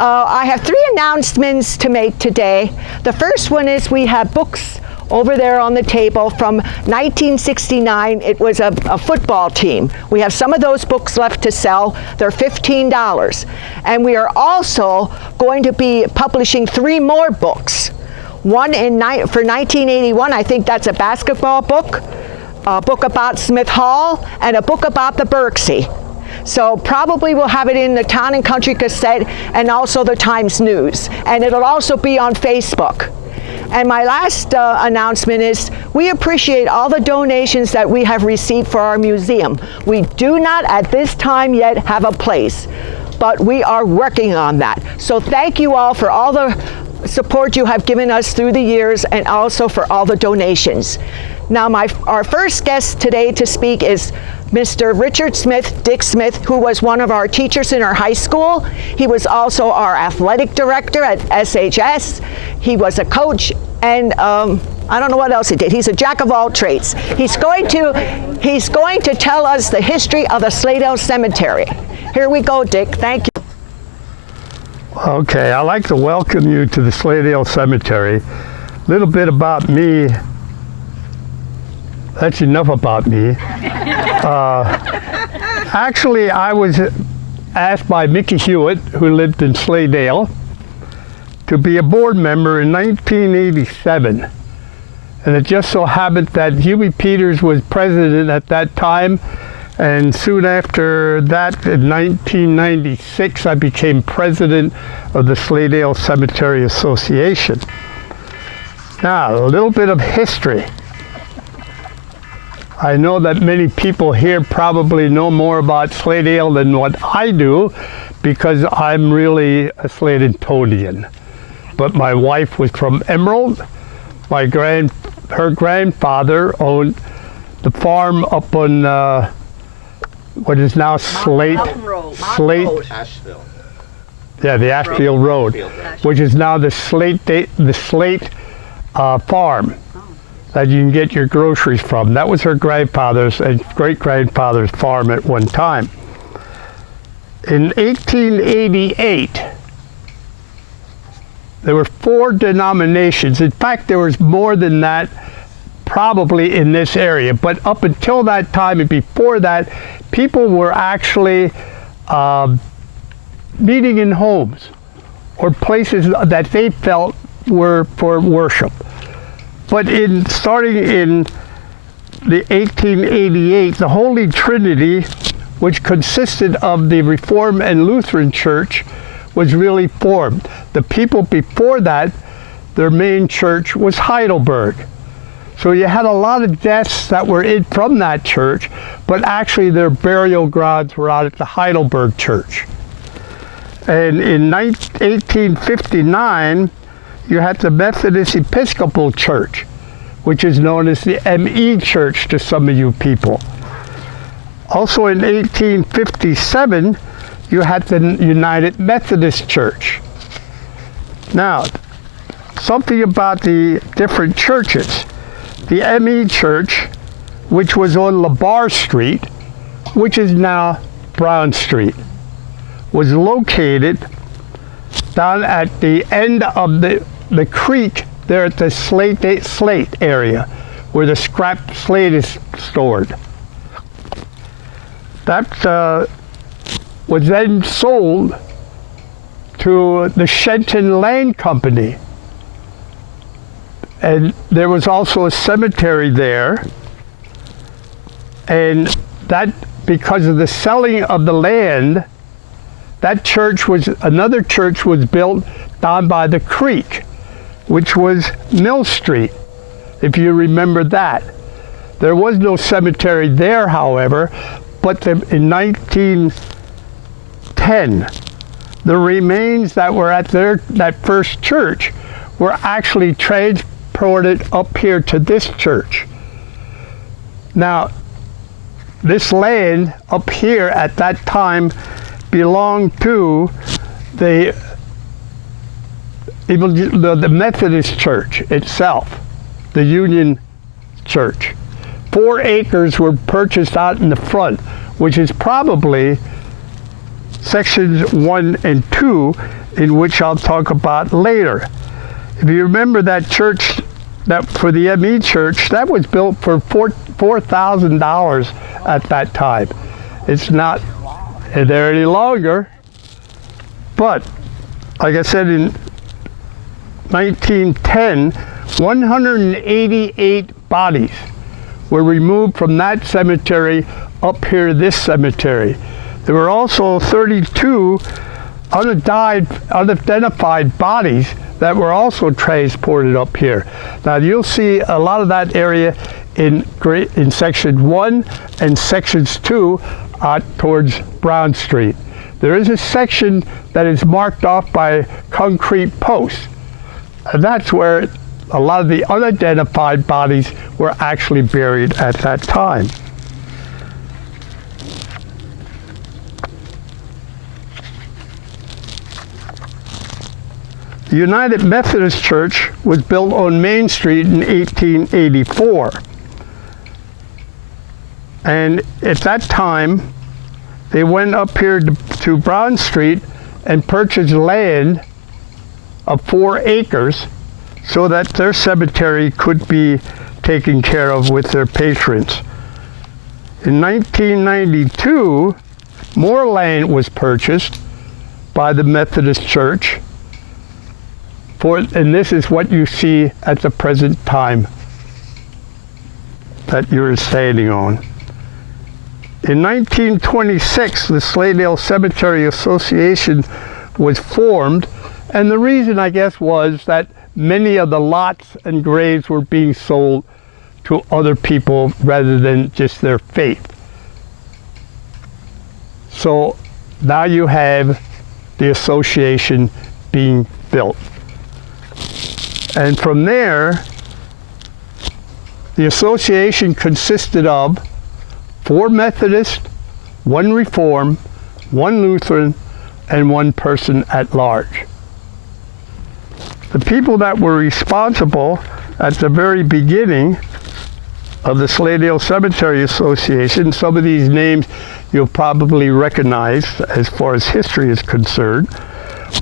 I have 3 announcements to make today. The first one is we have books over there on the table from 1969. It was a football team. We have some of those books left to sell. They're $15. And we are also going to be publishing 3 more books. One for 1981, I think that's a basketball book, a book about Smith Hall, and a book about the Berksey. So probably we'll have it in the Town and Country Gazette and also the Times News. And it'll also be on Facebook. And my last announcement is we appreciate all the donations that we have received for our museum. We do not at this time yet have a place, but we are working on that. So thank you all for all the support you have given us through the years and also for all the donations. Now our first guest today to speak is Mr. Richard Smith, Dick Smith, who was one of our teachers in our high school. He was also our athletic director at SHS. He was a coach, and I don't know what else he did. He's a jack of all trades. He's going to tell us the history of the Slatedale Cemetery. Here we go, Dick. Thank you. Okay, I'd like to welcome you to the Slatedale Cemetery. A little bit about me. That's enough about me. Actually, I was asked by Mickey Hewitt, who lived in Slatedale, to be a board member in 1987. And it just so happened that Huey Peters was president at that time, and soon after that, in 1996, I became president of the Slatedale Cemetery Association. Now, a little bit of history. I know that many people here probably know more about Slatedale than what I do, because I'm really a Slatedtonian. But my wife was from Emerald. Her grandfather owned the farm up on what is now Slate. Asheville. Yeah, the Ashfield Road, which is now the Slate farm that you can get your groceries from. That was her grandfather's and great-grandfather's farm at one time. In 1888, there were 4 denominations. In fact, there was more than that probably in this area, but up until that time and before that, people were actually meeting in homes or places that they felt were for worship. But starting in the 1888, the Holy Trinity, which consisted of the Reformed and Lutheran Church, was really formed. The people before that, their main church was Heidelberg. So you had a lot of deaths that were from that church, but actually their burial grounds were out at the Heidelberg Church. And in 1859, you had the Methodist Episcopal Church, which is known as the ME Church to some of you people. Also in 1857, you had the United Methodist Church. Now, something about the different churches. The ME Church, which was on LaBar Street, which is now Brown Street, was located down at the end of the creek there at the Slate area, where the scrap slate is stored. That was then sold to the Shenton Land Company. And there was also a cemetery there. And that, because of the selling of the land, another church was built down by the creek, which was Mill Street, if you remember that. There was no cemetery there, however, but in 1910, the remains that were at that first church were actually transported up here to this church. Now, this land up here at that time belonged to the Methodist Church itself, the Union Church. 4 acres were purchased out in the front, which is probably sections 1 and 2 in which I'll talk about later. If you remember that church, that for the ME church, that was built for $4,000 at that time. It's not there any longer, but like I said, in 1910, 188 bodies were removed from that cemetery up here, this cemetery. There were also 32 unidentified bodies that were also transported up here. Now you'll see a lot of that area in section 1 and sections 2 towards Brown Street. There is a section that is marked off by concrete posts, and that's where a lot of the unidentified bodies were actually buried at that time. The United Methodist Church was built on Main Street in 1884. And at that time, they went up here to Brown Street and purchased land of 4 acres so that their cemetery could be taken care of with their patrons. In 1992, more land was purchased by the Methodist Church, and this is what you see at the present time that you're standing on. In 1926, the Slatedale Cemetery Association was formed, and the reason, I guess, was that many of the lots and graves were being sold to other people rather than just their faith. So now you have the association being built. And from there, the association consisted of 4 Methodist, 1 Reform, 1 Lutheran, and 1 person at large. The people that were responsible at the very beginning of the Slatedale Cemetery Association, some of these names you'll probably recognize as far as history is concerned.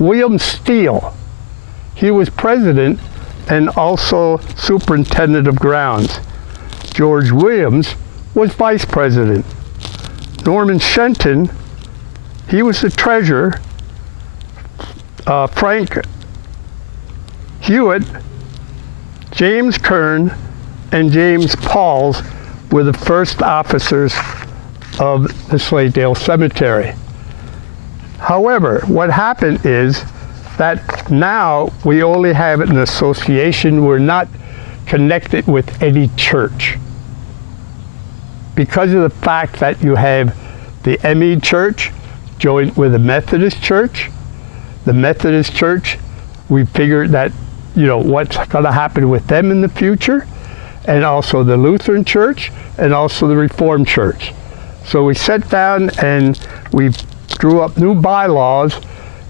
William Steele, he was president and also superintendent of grounds. George Williams was vice president. Norman Shenton, he was the treasurer. Frank Hewitt, James Kern, and James Pauls were the first officers of the Slatedale Cemetery. However, what happened is that now we only have an association. We're not connected with any church, because of the fact that you have the ME Church joined with the Methodist Church. The Methodist Church, we figured that, you know, what's going to happen with them in the future, and also the Lutheran Church, and also the Reformed Church. So we sat down and we drew up new bylaws,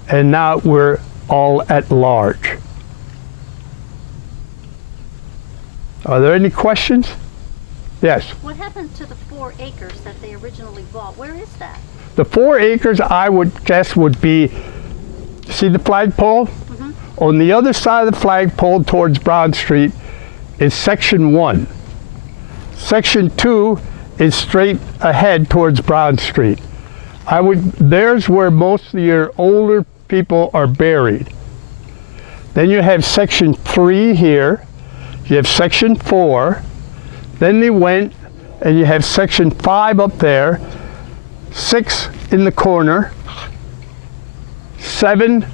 and now we're all at large. Are there any questions? Yes. What happened to the 4 acres that they originally bought? Where is that? The 4 acres, I would guess, would be, see the flagpole? Mm-hmm. On the other side of the flagpole towards Broad Street is section 1. Section 2 is straight ahead towards Broad Street. There's where most of your older people are buried. Then you have section 3 here. You have section 4. Then they went and you have section 5 up there, 6 in the corner, 7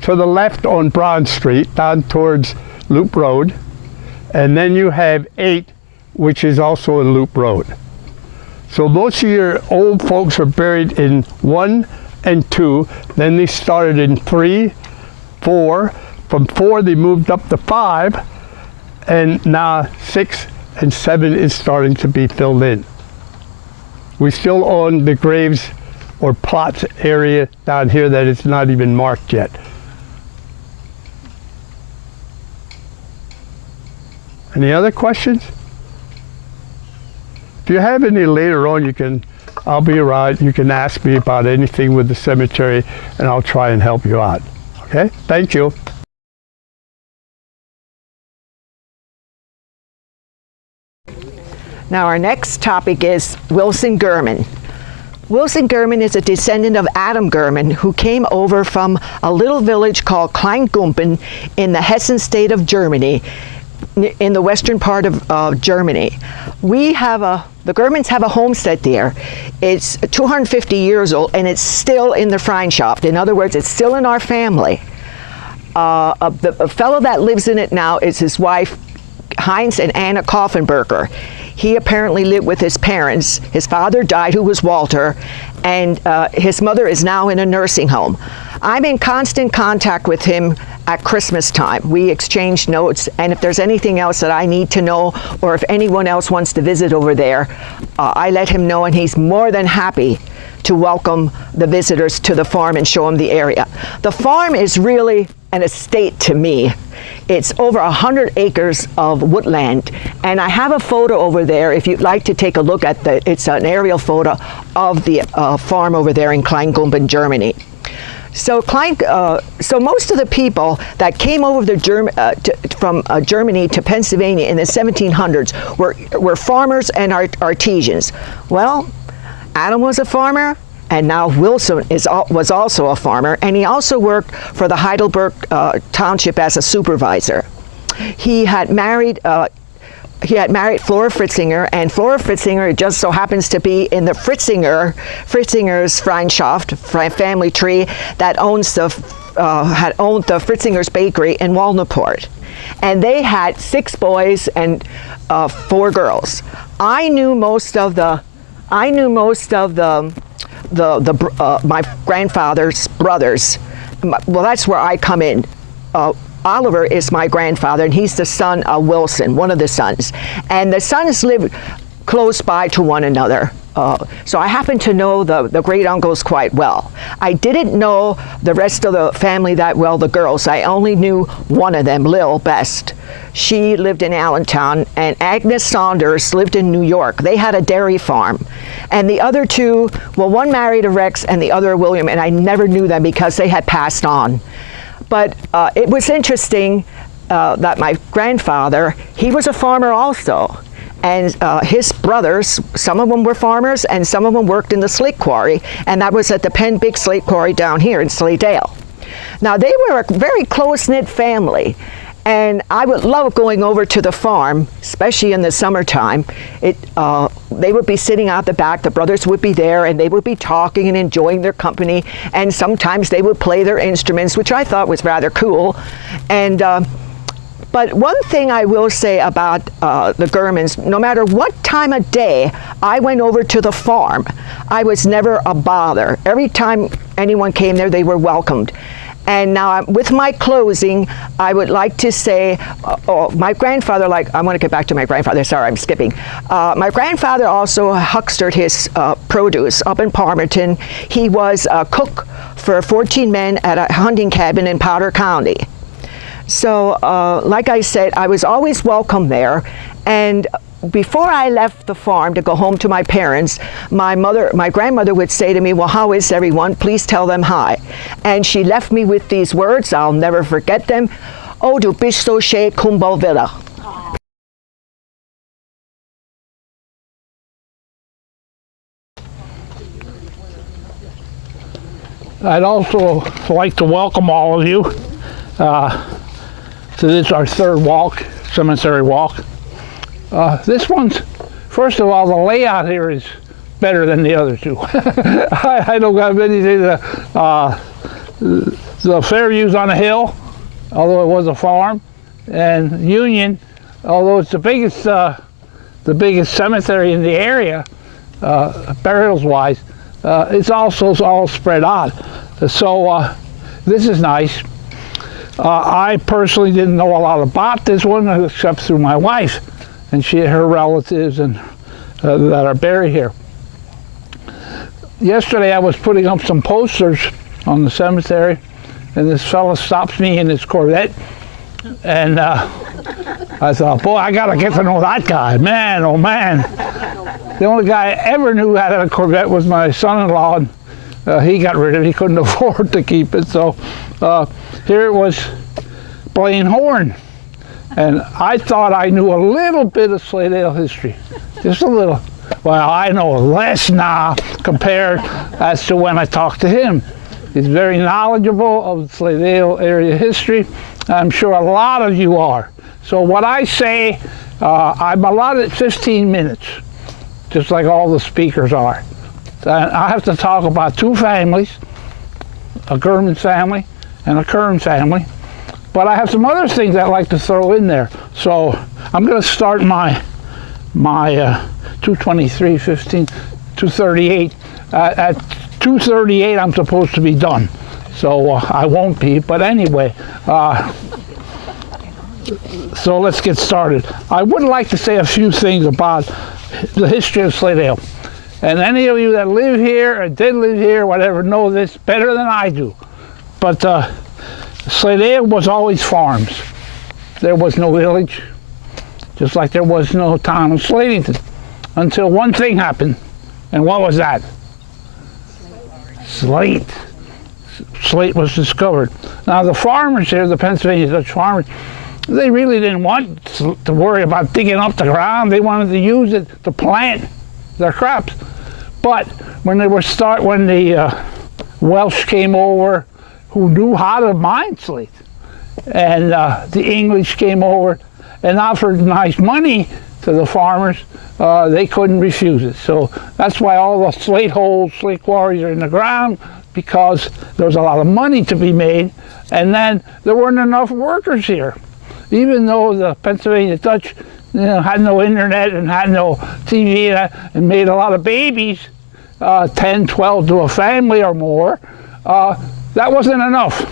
to the left on Broad Street down towards Loop Road, and then you have 8, which is also in Loop Road. So most of your old folks are buried in 1 and 2, then they started in 3, 4, from 4 they moved up to 5, and now 6 and 7 is starting to be filled in. We still own the graves or plots area down here that is not even marked yet. Any other questions? If you have any later on, I'll be around. You can ask me about anything with the cemetery, and I'll try and help you out. Okay, thank you. Now our next topic is Wilson German. Wilson German is a descendant of Adam German, who came over from a little village called Kleingumpen in the Hessen state of Germany, in the western part of Germany. The Germans have a homestead there. It's 250 years old, and it's still in the Freundschaft. In other words, it's still in our family. The fellow that lives in it now is his wife, Heinz and Anna Koffenberger. He apparently lived with his parents. His father died, who was Walter, and his mother is now in a nursing home. I'm in constant contact with him at Christmas time. We exchange notes, and if there's anything else that I need to know, or if anyone else wants to visit over there, I let him know, and he's more than happy to welcome the visitors to the farm and show them the area. The farm is really an estate to me. It's over 100 acres of woodland, and I have a photo over there if you'd like to take a look at it's an aerial photo of the farm over there in Kleingumpen, Germany. So most of the people that came over from Germany to Pennsylvania in the 1700s were farmers and artisans. Well, Adam was a farmer, and now Wilson was also a farmer, and he also worked for the Heidelberg Township as a supervisor. He had married Flora Fritzinger, and Flora Fritzinger just so happens to be in the Fritzinger's Freundschaft family tree that had owned the Fritzinger's bakery in Walnutport, and they had 6 boys and 4 girls. I knew most of my grandfather's brothers. Well, that's where I come in. Oliver is my grandfather, and he's the son of Wilson, one of the sons. And the sons live close by to one another. So I happen to know the great uncles quite well. I didn't know the rest of the family that well, the girls. I only knew one of them, Lil, best. She lived in Allentown, and Agnes Saunders lived in New York. They had a dairy farm. And the other 2, well, one married a Rex and the other a William, and I never knew them because they had passed on. But it was interesting that my grandfather, he was a farmer also. And his brothers, some of them were farmers and some of them worked in the slate quarry, and that was at the Penn Big Slate Quarry down here in Slatedale. Now they were a very close-knit family, and I would love going over to the farm, especially in the summertime. They would be sitting out the back, the brothers would be there, and they would be talking and enjoying their company, and sometimes they would play their instruments, which I thought was rather cool. And but one thing I will say about the Germans, no matter what time of day I went over to the farm, I was never a bother. Every time anyone came there, they were welcomed. And now with my closing, I would like to say, my grandfather, I want to get back to my grandfather, sorry, I'm skipping. My grandfather also huckstered his produce up in Palmerton. He was a cook for 14 men at a hunting cabin in Powder County. So, like I said, I was always welcome there, and before I left the farm to go home to my parents, my grandmother would say to me, well, how is everyone? Please tell them hi. And she left me with these words, I'll never forget them. Oh, du bist so schön, komm bald wieder. I'd also like to welcome all of you to this, our 3rd walk, cemetery walk. This one's, first of all, the layout here is better than the other 2. I don't have anything the Fairview's on a hill, although it was a farm, and Union, although it's the biggest cemetery in the area, burials-wise, it's also all spread out. So this is nice. I personally didn't know a lot about this one except through my wife and her relatives and that are buried here. Yesterday I was putting up some posters on the cemetery, and this fellow stops me in his Corvette, and I thought, boy, I gotta get to know that guy. Man, oh man. The only guy I ever knew that had a Corvette was my son-in-law, and he got rid of it. He couldn't afford to keep it, so Here it was playing horn. And I thought I knew a little bit of Slatedale history, just a little. Well, I know less now compared as to when I talked to him. He's very knowledgeable of Slatedale area history. I'm sure a lot of you are. So what I say, I'm allotted 15 minutes, just like all the speakers are. I have to talk about two families, a German family and a Kern family. But I have some other things I'd like to throw in there. So I'm going to start my 2:23, 15, 2:38. At 2:38 I'm supposed to be done. So I won't be, but anyway. So let's get started. I would like to say a few things about the history of Slatedale. And any of you that live here or did live here, whatever, know this better than I do. But Slatedale was always farms. There was no village, just like there was no town of Slatington, until one thing happened. And what was that? Slate. Slate was discovered. Now the farmers here, the Pennsylvania Dutch farmers, they really didn't want to worry about digging up the ground. They wanted to use it to plant their crops. But when the Welsh came over, who knew how to mine slate, and the English came over and offered nice money to the farmers, they couldn't refuse it. So that's why all the slate holes, slate quarries are in the ground, because there was a lot of money to be made, and then there weren't enough workers here. Even though the Pennsylvania Dutch had no internet and had no TV and made a lot of babies, 10, 12 to a family or more, that wasn't enough.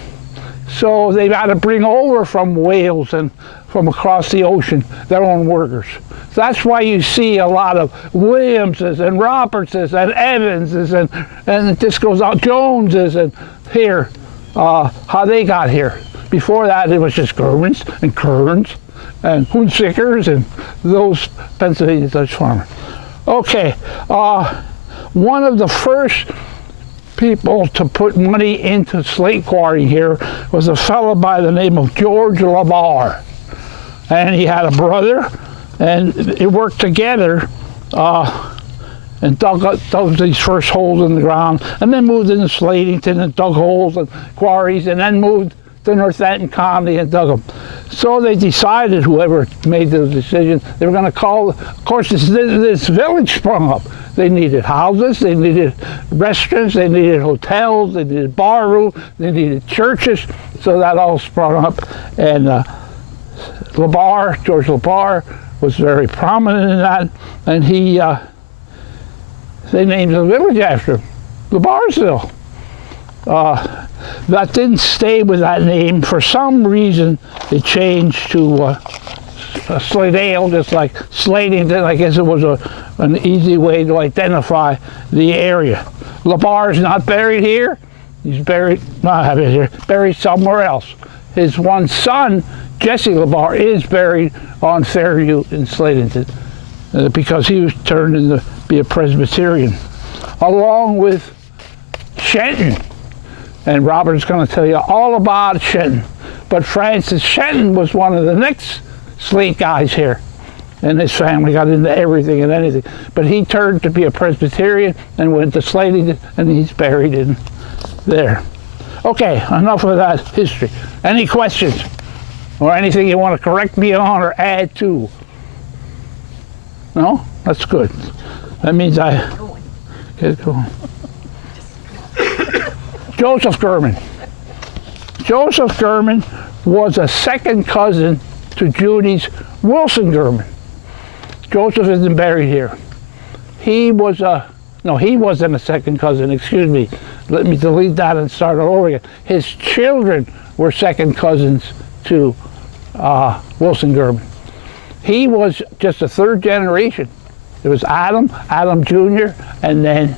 So they had to bring over from Wales and from across the ocean their own workers. That's why you see a lot of Williamses and Robertses and Evanses and it just goes out, Joneses and here, how they got here. Before that, it was just Germans and Kerns and Hunzikers and those Pennsylvania Dutch farmers. Okay, one of the first people to put money into slate quarry here was a fellow by the name of George LeBar. And he had a brother, and they worked together and dug these first holes in the ground, and then moved into Slatington and dug holes and quarries, and then moved to Northampton County and dug them. So they decided, whoever made the decision, they were going to call, of course, this village sprung up. They needed houses, they needed restaurants, they needed hotels, they needed bar room, they needed churches, so that all sprung up. And George LeBar, was very prominent in that, and they named the village after him, LeBarsville. That didn't stay with that name. For some reason, it changed to Slatedale, just like Slatington. I guess it was an easy way to identify the area. LeBar is not buried here. He's buried somewhere else. His one son, Jesse LeBar, is buried on Fairview in Slatington because he was turned into be a Presbyterian, along with Shenton. And Robert's going to tell you all about Shenton. But Francis Shenton was one of the next slate guys here. And his family got into everything and anything. But he turned to be a Presbyterian and went to Slatington, and he's buried in there. Okay, enough of that history. Any questions? Or anything you want to correct me on or add to? No? That's good. That means I get going. Joseph German. Joseph German was a second cousin to Judy's Wilson German. Joseph isn't buried here. He wasn't a second cousin, excuse me. Let me delete that and start all over again. His children were second cousins to Wilson German. He was just a third generation. It was Adam Jr., and then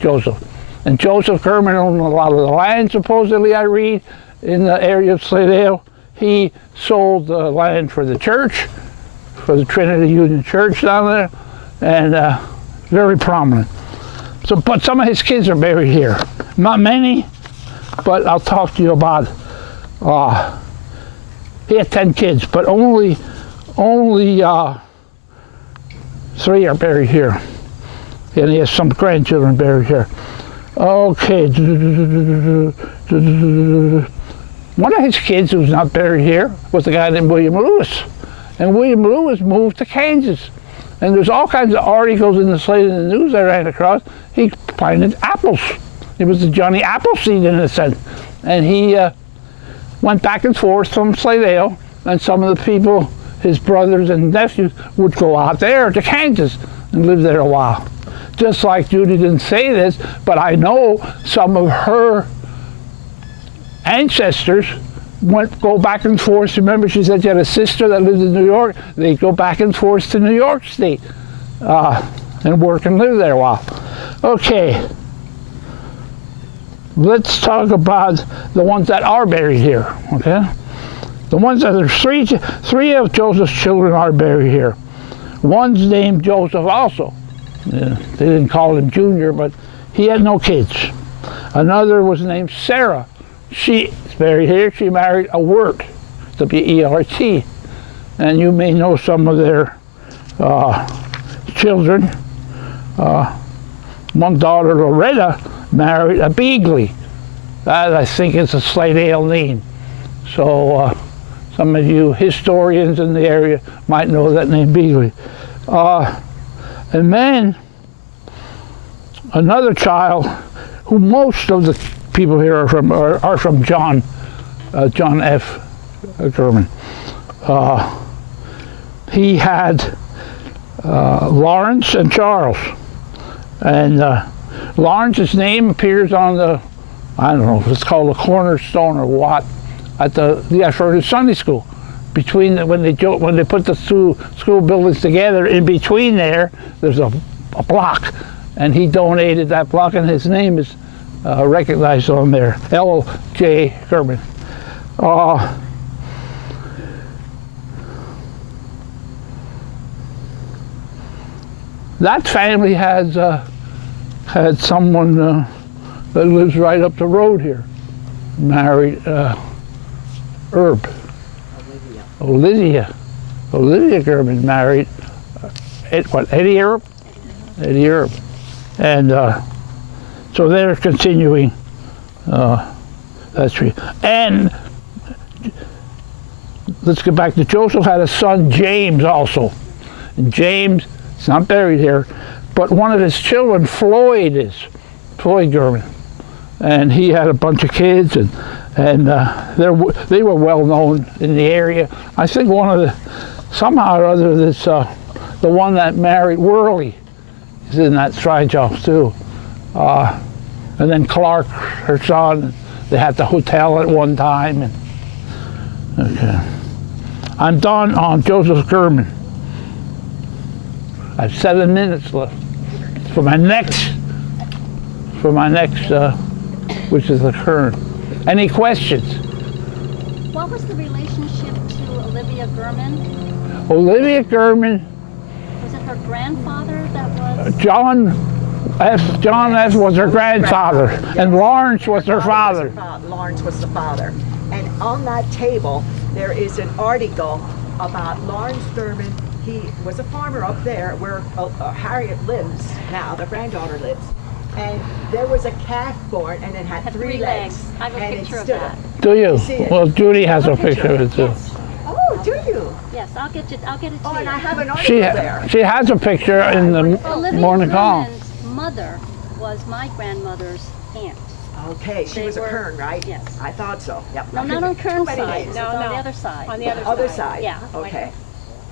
Joseph. And Joseph German owned a lot of the land, supposedly, I read, in the area of Slatedale. He sold the land for the church, for the Trinity Union Church down there, and very prominent. So, but some of his kids are buried here. Not many, but I'll talk to you about. He had 10 kids, but only 3 are buried here, and he has some grandchildren buried here. Okay. One of his kids who's not buried here was a guy named William Lewis. And William Lewis moved to Kansas. And there's all kinds of articles in the Slatedale News I ran across. He planted apples. He was the Johnny Appleseed in a sense. And he went back and forth from Slatedale, and some of the people, his brothers and nephews, would go out there to Kansas and live there a while. Just like Judy didn't say this, but I know some of her ancestors go back and forth. Remember, she said she had a sister that lived in New York. They go back and forth to New York State and work and live there a while. Okay, let's talk about the ones that are buried here. Okay, the ones that are three of Joseph's children are buried here. One's named Joseph also. Yeah, they didn't call him Junior, but he had no kids. Another was named Sarah. She is buried here. She married a Wirt, W-E-R-T. And you may know some of their children. One daughter, Loretta, married a Beagley. That, I think, is a Slatedale name. So some of you historians in the area might know that name, Beagley. And then another child who most of the people here are from John F. German. He had Lawrence and Charles. And Lawrence's name appears on the, I don't know if it's called a cornerstone or what, at the Ephrata Sunday School. Between when they put the school buildings together, in between there's a block, and he donated that block, and his name is recognized on there, L.J. German. That family has had someone that lives right up the road here, married Herb. Olivia German married Eddie Erb? Eddie Erb. And so they're continuing that tree. And let's get back to Joseph had a son, James, also. And James is not buried here, but one of his children, Floyd German. And he had a bunch of kids, and they were well known in the area. I think somehow or other, the one that married Worley is in that Shrine House too. And then Clark, her son, they had the hotel at one time. Okay. I'm done on Joseph German. I have 7 minutes left for my next, which is the current. Any questions? What was the relationship to Olivia German? Olivia German. Was it her grandfather that was? John F. was her grandfather, and Lawrence was her father. Lawrence was the father. And on that table, there is an article about Lawrence German. He was a farmer up there where Harriet lives now, the granddaughter lives. And there was a calf born, and it had three legs. I have a and picture it of stood that. up. Do you? See it? Well, Judy has a picture of it too. Yes. Oh, do you? Yes, I'll get it to you. Oh, and I have an article there. She has a picture in the Olivia morning column. German's mother was my grandmother's aunt. Okay, she They was a were- Kern, right? yes. I thought so. Yep. No, not on Kern's Too many side. names. It's on the other side. On the Other side? Yeah. Okay.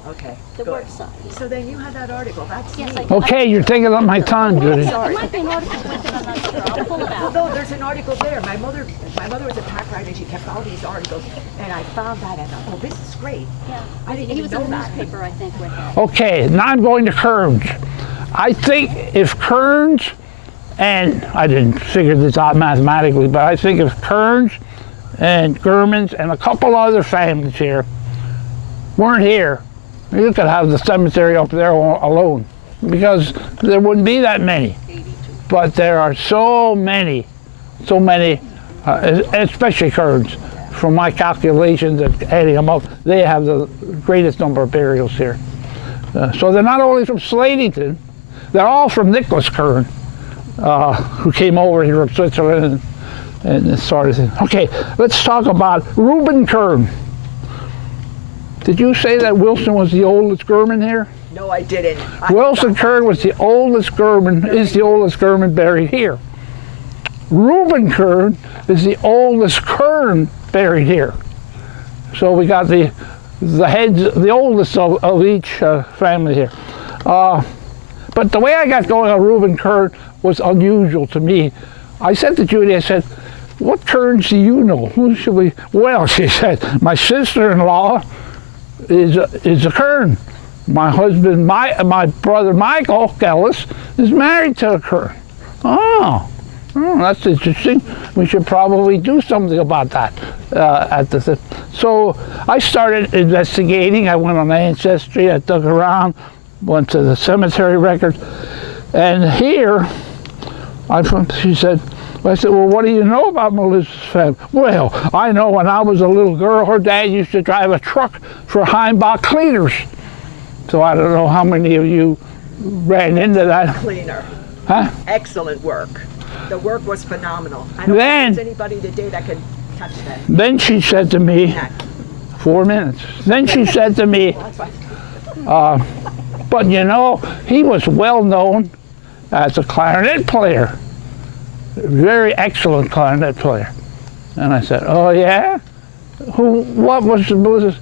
Okay. The good. work side. So then you had that article. That's Yes, neat. I Okay, you're taking up my time, Judy. Sorry. There might be an article with it, I'm not sure. I'll pull it Well, out. no, there's an article there. My mother was a typewriter, and she kept all these articles, and I found that, and I thought, oh, this is great. Yeah. I didn't He even was know in the that. newspaper, I think, with it. Okay, now I'm going to Kearns. I think if Kearns, and I didn't figure this out mathematically, but I think if Kearns and Germans and a couple other families here weren't here, you could have the cemetery up there alone, because there wouldn't be that many. But there are so many especially Kearns. From my calculations and adding them up, they have the greatest number of burials here. So they're not only from Slatedale, they're all from Nicholas Kern, who came over here from Switzerland and this sort of thing. Okay, let's talk about Reuben Kern. Did you say that Wilson was the oldest German here? No, I didn't. Wilson Kern was the oldest German, is the oldest German buried here. Reuben Kern is the oldest Kern buried here. So we got the heads, the oldest of each family here. But the way I got going on Reuben Kern was unusual to me. I said to Judy, I said, what Kerns do you know? Who should we? Well, she said, my sister-in-law is a Kern. My husband, my brother Michael Ellis, is married to a Kern. Oh, that's interesting. We should probably do something about that. So I started investigating. I went on Ancestry. I dug around, went to the cemetery records, and here, she said, I said, well, what do you know about Melissa's family? Well, I know when I was a little girl, her dad used to drive a truck for Heimbach cleaners. So I don't know how many of you ran into that. Cleaner. Huh? Excellent work. The work was phenomenal. I don't think there's anybody today that can touch that. Then she said to me, 4 minutes. Then she said to me, but you know, he was well known as a clarinet player. Very excellent clarinet player. And I said, oh yeah? What was Melissa's?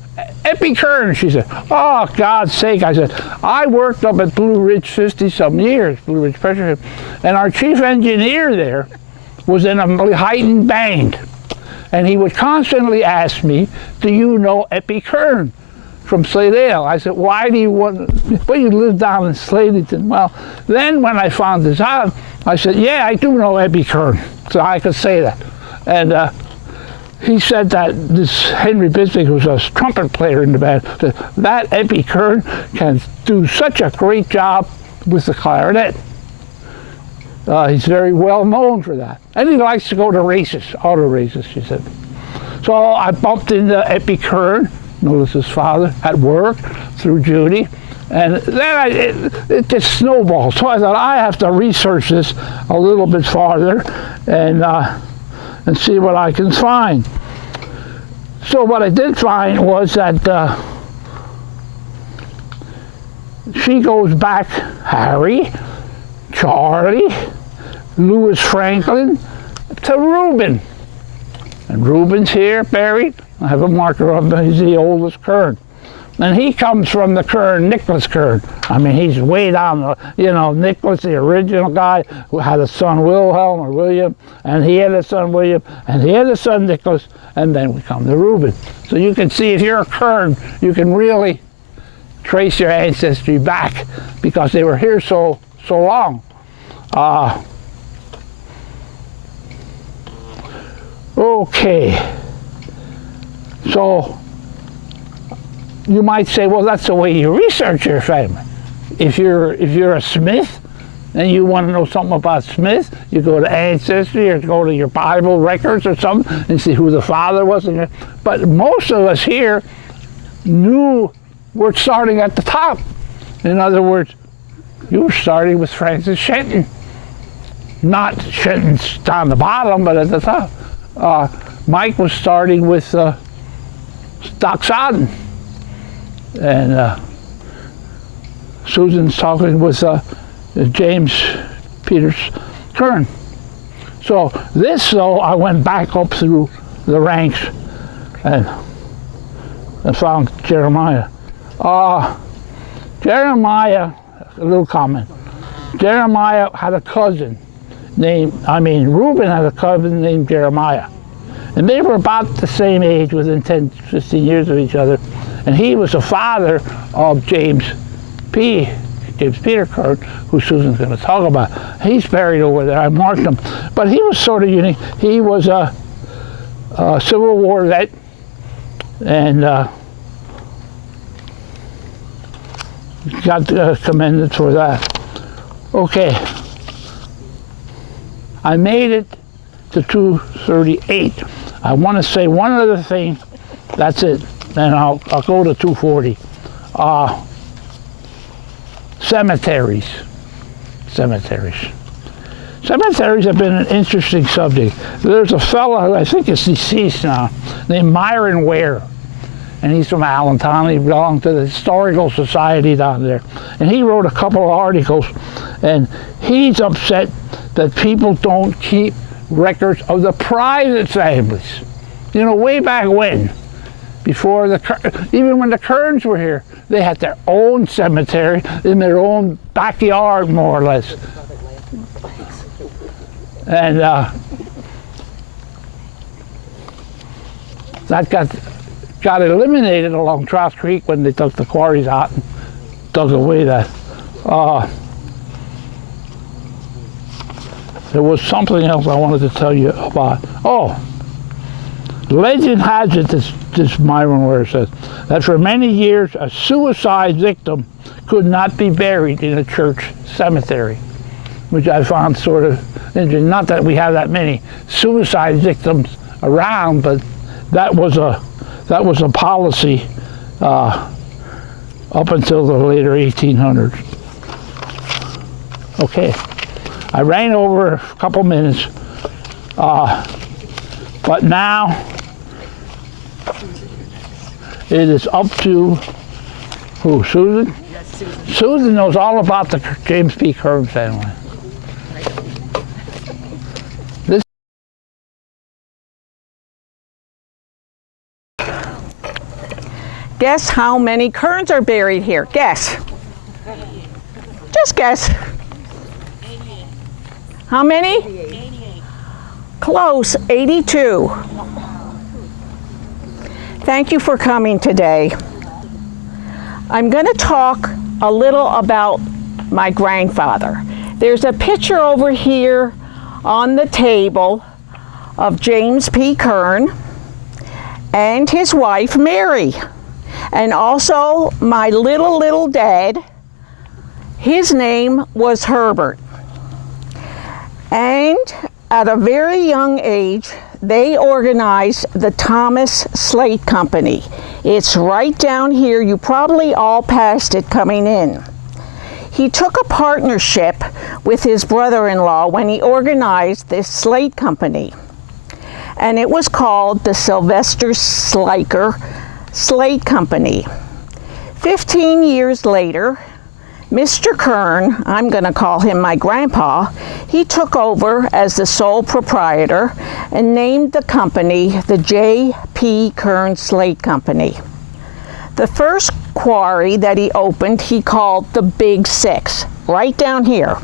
Eppie Kern, she said. Oh, God's sake. I said, I worked up at Blue Ridge 50-some years, Blue Ridge Pressure Ship, and our chief engineer there was in a heightened band. And he would constantly ask me, do you know Eppie Kern from Slatedale? I said, why do you want, well, you live down in Slatedale. Well, then when I found this out, I said, yeah, I do know Eppie Kern, so I could say that. And he said that this Henry Bisbee, who was a trumpet player in the band, said, that Eppie Kern can do such a great job with the clarinet. He's very well known for that. And he likes to go to races, auto races, she said. So I bumped into Eppie Kern, Melissa's father, at work through Judy. And then it just snowballed. So I thought, I have to research this a little bit farther and see what I can find. So what I did find was that she goes back Harry, Charlie, Louis Franklin, to Reuben. And Reuben's here buried. I have a marker of him. He's the oldest Kern. And he comes from the Kern, Nicholas Kern. I mean, he's way down the, you know, Nicholas, the original guy, who had a son Wilhelm or William, and he had a son William, and he had a son Nicholas, and then we come to Reuben. So you can see, if you're a Kern, you can really trace your ancestry back, because they were here so long. Okay. So you might say, well, that's the way you research your family. If you're a Smith and you want to know something about Smith, you go to Ancestry or go to your Bible records or something and see who the father was. But most of us here knew we're starting at the top. In other words, you were starting with Francis Shenton. Not Shenton's down the bottom, but at the top. Mike was starting with Doc Sodden. And Susan's talking with James Peters Kern. So this, though, I went back up through the ranks and found Jeremiah. Jeremiah, a little comment. Jeremiah had a cousin Reuben had a cousin named Jeremiah. And they were about the same age, within 10, 15 years of each other. And he was the father of James Peter Kern, who Susan's going to talk about. He's buried over there. I marked him. But he was sort of unique. He was a Civil War vet, and got commended for that. Okay. I made it to 238. I want to say one other thing. That's it. Then I'll go to 240. Cemeteries. Cemeteries have been an interesting subject. There's a fellow, I think it's deceased now, named Myron Ware. And he's from Allentown. He belonged to the Historical Society down there. And he wrote a couple of articles. And he's upset that people don't keep records of the private families. You know, way back when, before even when the Kerns were here, they had their own cemetery in their own backyard, more or less. And that got eliminated along Trout Creek when they took the quarries out and dug away that. There was something else I wanted to tell you about. Oh, legend has it, this Myron Ware says, that for many years a suicide victim could not be buried in a church cemetery, which I found sort of interesting. Not that we have that many suicide victims around, but that was a policy up until the later 1800s. Okay, I ran over a couple minutes, but now it is up to who? Susan? Yes, Susan. Susan knows all about the James P. Kern family. Guess how many Kerns are buried here? Guess. Just guess. How many? 88. Close, 82. Thank you for coming today. I'm going to talk a little about my grandfather. There's a picture over here on the table of James P. Kern and his wife, Mary. And also my little dad, his name was Herbert. And at a very young age, they organized the Thomas Slate Company. It's right down here. You probably all passed it coming in. He took a partnership with his brother-in-law when he organized this slate company. And it was called the Sylvester Sliker Slate Company. 15 years later, Mr. Kern, I'm going to call him my grandpa, he took over as the sole proprietor and named the company the J.P. Kern Slate Company. The first quarry that he opened, he called the Big Six, right down here.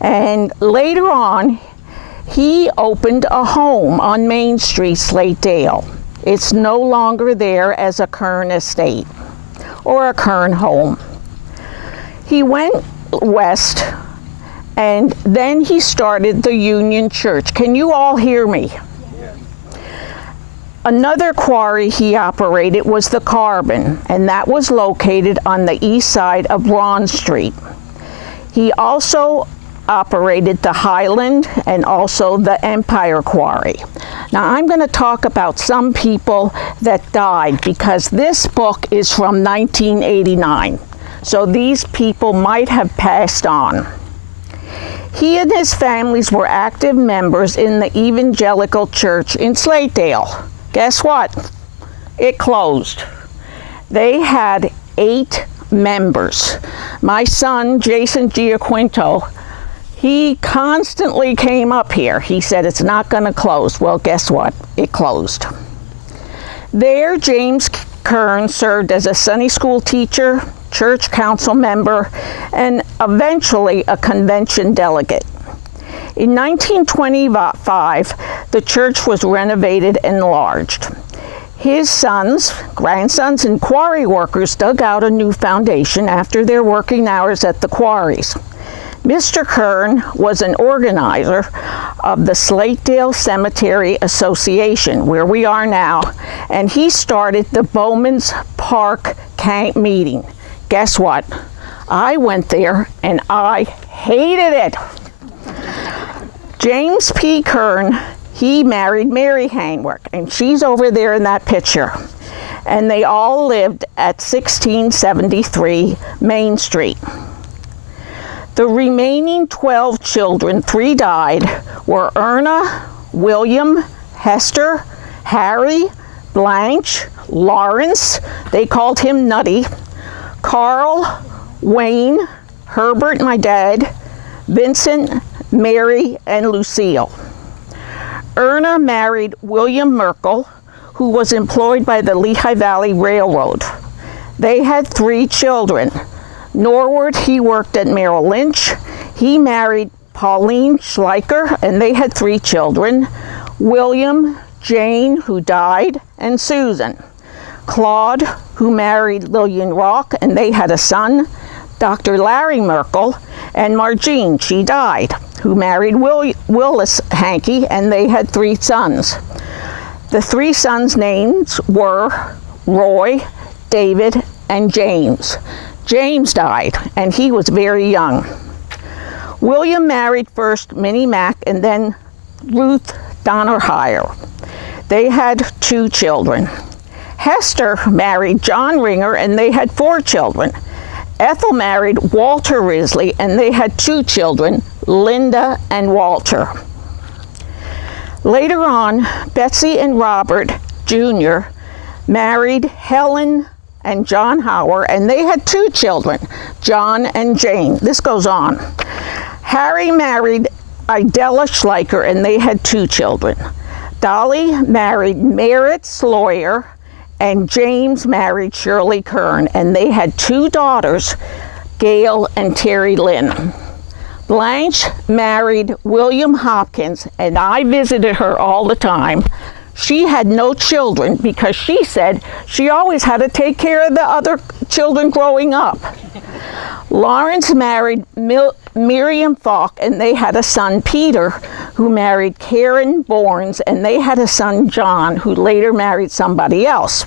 And later on, he opened a home on Main Street, Slatedale. It's no longer there as a Kern estate or a Kern home. He went west and then he started the Union Church. Can you all hear me? Yeah. Another quarry he operated was the Carbon, and that was located on the east side of Broad Street. He also operated the Highland and also the Empire Quarry. Now I'm going to talk about some people that died because this book is from 1989. So these people might have passed on. He and his families were active members in the Evangelical Church in Slatedale. Guess what? It closed. They had 8 members. My son, Jason Giaquinto, he constantly came up here. He said it's not going to close. Well, guess what? It closed. There, James Kern served as a Sunday school teacher, church council member, and eventually a convention delegate. In 1925, the church was renovated and enlarged. His sons, grandsons, and quarry workers dug out a new foundation after their working hours at the quarries. Mr. Kern was an organizer of the Slatedale Cemetery Association, where we are now, and he started the Bowman's Park Camp meeting. Guess what? I went there and I hated it. James P. Kern, he married Mary Hainwork, and she's over there in that picture. And they all lived at 1673 Main Street. The remaining 12 children, 3 died, were Erna, William, Hester, Harry, Blanche, Lawrence, they called him Nutty, Carl, Wayne, Herbert, my dad, Vincent, Mary, and Lucille. Erna married William Merkel, who was employed by the Lehigh Valley Railroad. They had 3 children. Norwood, he worked at Merrill Lynch. He married Pauline Schleicher, and they had 3 children. William, Jane, who died, and Susan. Claude, who married Lillian Rock, and they had a son. Dr. Larry Merkel, and Margene, she died, who married Willis Hankey, and they had 3 sons. The 3 sons' names were Roy, David, and James. James died, and he was very young. William married first Minnie Mack and then Ruth Donnerheyer. They had 2 children. Hester married John Ringer, and they had 4 children. Ethel married Walter Risley, and they had 2 children, Linda and Walter. Later on, Betsy and Robert Jr. married Helen and John Howard, and they had 2 children, John and Jane. This goes on. Harry married Idella Schleicher, and they had 2 children. Dolly married Merritt Sloyer, and James married Shirley Kern, and they had 2 daughters, Gail and Terry Lynn. Blanche married William Hopkins, and I visited her all the time. She had no children because she said she always had to take care of the other children growing up. Lawrence married Miriam Falk, and they had a son, Peter, who married Karen Bournes, and they had a son, John, who later married somebody else.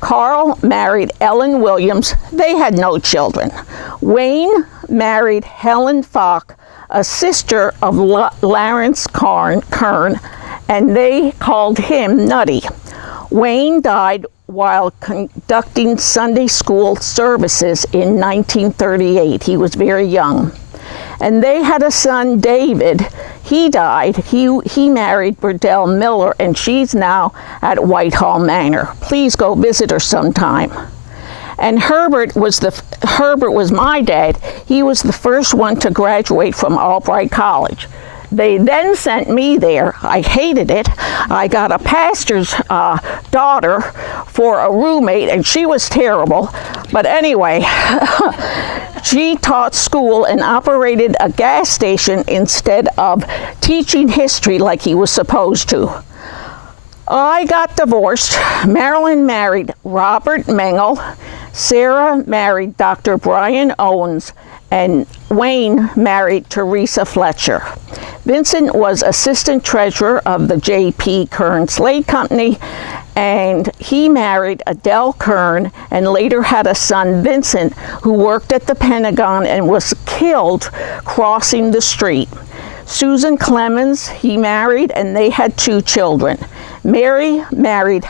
Carl married Ellen Williams. They had no children. Wayne married Helen Falk, a sister of Lawrence Kern, and they called him Nutty. Wayne died while conducting Sunday school services in 1938. He was very young. And they had a son, David. He died. He married Burdell Miller, and she's now at Whitehall Manor. Please go visit her sometime. And Herbert was my dad. He was the first one to graduate from Albright College. They then sent me there. I hated it. I got a pastor's daughter for a roommate, and she was terrible. But anyway, she taught school and operated a gas station instead of teaching history like he was supposed to. I got divorced. Marilyn married Robert Mengel. Sarah married Dr. Brian Owens, and Wayne married Teresa Fletcher. Vincent was assistant treasurer of the J.P. Kern Slate Company, and he married Adele Kern and later had a son, Vincent, who worked at the Pentagon and was killed crossing the street. Susan Clemens, he married, and they had 2 children. Mary married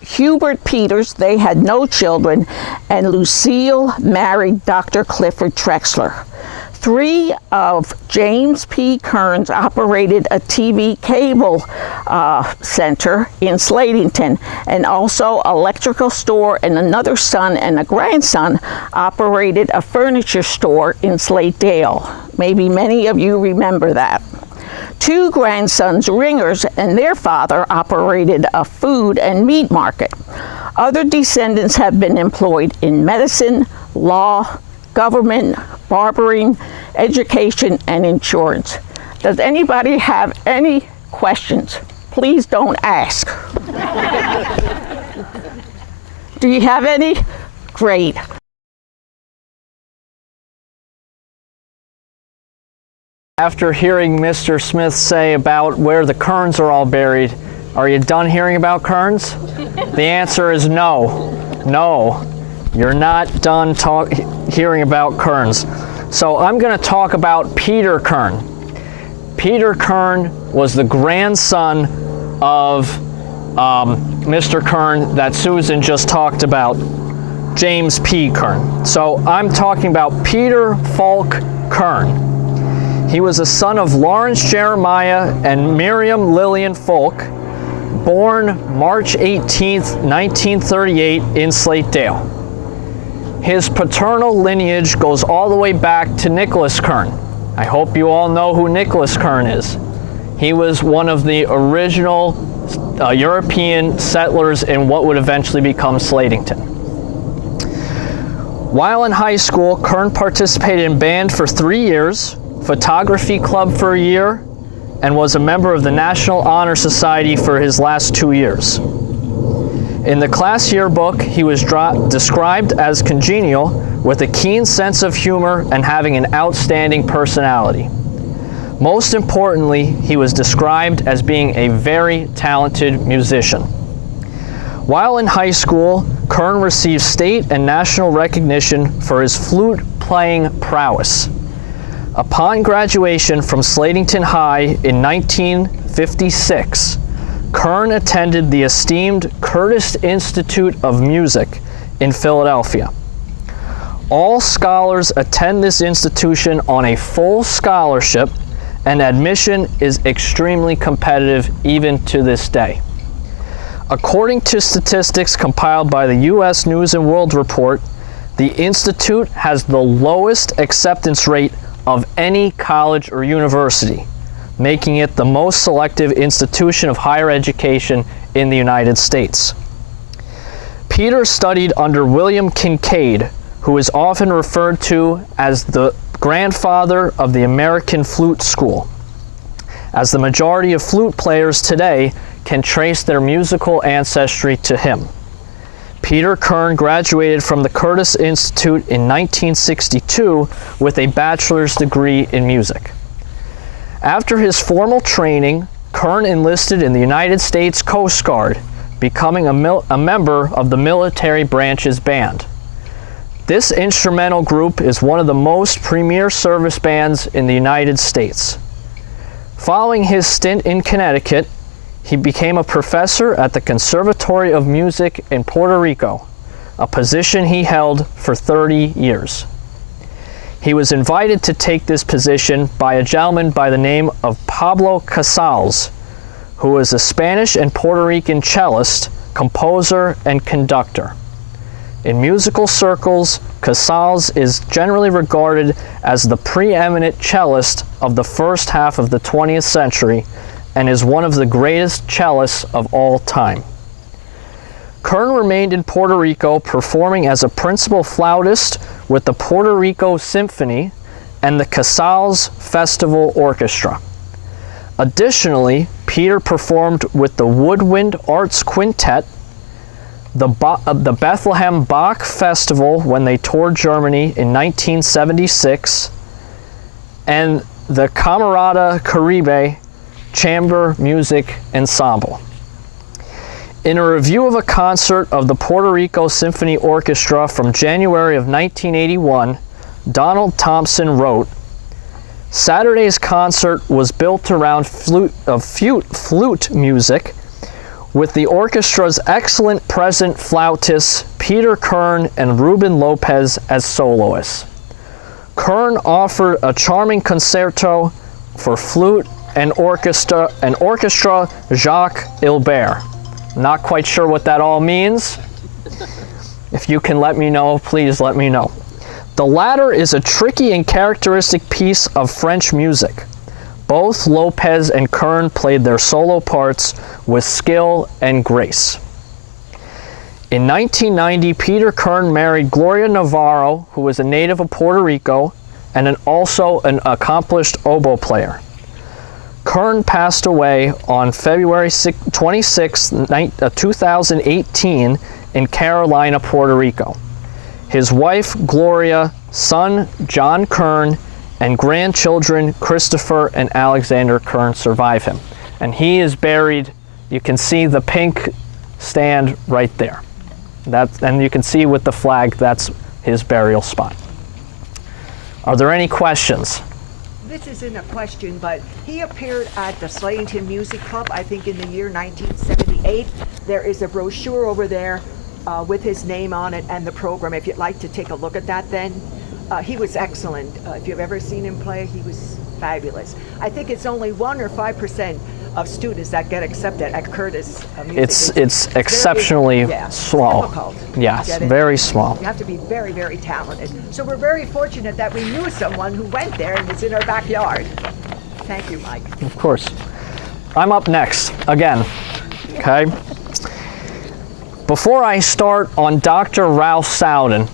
Hubert Peters, they had no children, and Lucille married Dr. Clifford Trexler. 3 of James P. Kern's operated a TV cable center in Slatington, and also electrical store, and another son and a grandson operated a furniture store in Slatedale. Maybe many of you remember that. 2 grandsons, Ringers, and their father operated a food and meat market. Other descendants have been employed in medicine, law, government, barbering, education, and insurance. Does anybody have any questions? Please don't ask. Do you have any? Great. After hearing Mr. Smith say about where the Kerns are all buried, are you done hearing about Kerns? The answer is no. No, you're not done hearing about Kerns. So I'm going to talk about Peter Kern. Peter Kern was the grandson of Mr. Kern that Susan just talked about, James P. Kern. So I'm talking about Peter Falk Kern. He was a son of Lawrence Jeremiah and Miriam Lillian Falk, born March 18th, 1938 in Slatedale. His paternal lineage goes all the way back to Nicholas Kern. I hope you all know who Nicholas Kern is. He was one of the original European settlers in what would eventually become Slatedale. While in high school, Kern participated in band for 3 years, photography club for a year, and was a member of the National Honor Society for his last 2 years. In the class yearbook, he was described as congenial, with a keen sense of humor and having an outstanding personality. Most importantly, he was described as being a very talented musician. While in high school, Kern received state and national recognition for his flute playing prowess. Upon graduation from Slatedale High in 1956, Kern attended the esteemed Curtis Institute of Music in Philadelphia. All scholars attend this institution on a full scholarship, and admission is extremely competitive even to this day. According to statistics compiled by the U.S. News and World Report, the Institute has the lowest acceptance rate of any college or university, making it the most selective institution of higher education in the United States. Peter studied under William Kincaid, who is often referred to as the grandfather of the American flute school, as the majority of flute players today can trace their musical ancestry to him. Peter Kern graduated from the Curtis Institute in 1962 with a bachelor's degree in music. After his formal training, Kern enlisted in the United States Coast Guard, becoming a member of the military branch's band. This instrumental group is one of the most premier service bands in the United States. Following his stint in Connecticut, he became a professor at the Conservatory of Music in Puerto Rico, a position he held for 30 years. He was invited to take this position by a gentleman by the name of Pablo Casals, who was a Spanish and Puerto Rican cellist, composer, and conductor. In musical circles, Casals is generally regarded as the preeminent cellist of the first half of the 20th century and is one of the greatest cellists of all time. Kern remained in Puerto Rico, performing as a principal flautist with the Puerto Rico Symphony and the Casals Festival Orchestra. Additionally, Peter performed with the Woodwind Arts Quintet, the Bethlehem Bach Festival when they toured Germany in 1976, and the Camerata Caribe Chamber Music Ensemble. In a review of a concert of the Puerto Rico Symphony Orchestra from January of 1981, Donald Thompson wrote, "Saturday's concert was built around flute music, with the orchestra's excellent present flautists Peter Kern and Ruben Lopez as soloists. Kern offered a charming concerto for flute and orchestra Jacques Hilbert." Not quite sure what that all means. If you can let me know, please let me know. The latter is a tricky and characteristic piece of French music. Both Lopez and Kern played their solo parts with skill and grace. In 1990, Peter Kern married Gloria Navarro, who was a native of Puerto Rico and also an accomplished oboe player. Kern passed away on February 26, 2018 in Carolina, Puerto Rico. His wife, Gloria, son, John Kern, and grandchildren, Christopher and Alexander Kern, survive him. And he is buried, you can see the pink stand right there. And you can see with the flag, that's his burial spot. Are there any questions? this isn't a question, but he appeared at the Slatedale Music Club, I think in the year 1978. There is a brochure over there with his name on it and the program. If you'd like to take a look at that then. He was excellent. If you've ever seen him play, he was fabulous. I think it's only 1 or 5% of students that get accepted at Curtis Music. It's exceptionally small. Difficult. Yes, Get it? very small. You have to be very, very talented. So we're very fortunate that we knew someone who went there and was in our backyard. Thank you, Mike. Of course. I'm up next, again, okay? Before I start on Dr. Ralph Sowden,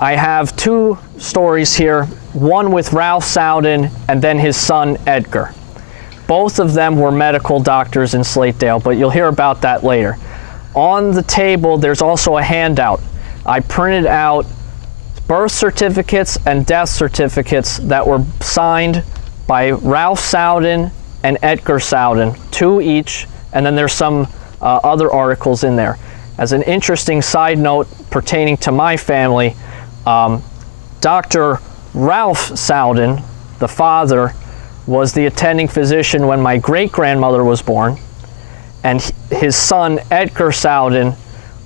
I have 2 stories here, one with Ralph Sowden and then his son, Edgar. Both of them were medical doctors in Slatedale, but you'll hear about that later. On the table, there's also a handout. I printed out birth certificates and death certificates that were signed by Ralph Sowden and Edgar Sowden, 2 each, and then there's some other articles in there. As an interesting side note pertaining to my family, Dr. Ralph Sowden, the father, was the attending physician when my great-grandmother was born, and his son, Edgar Sowden,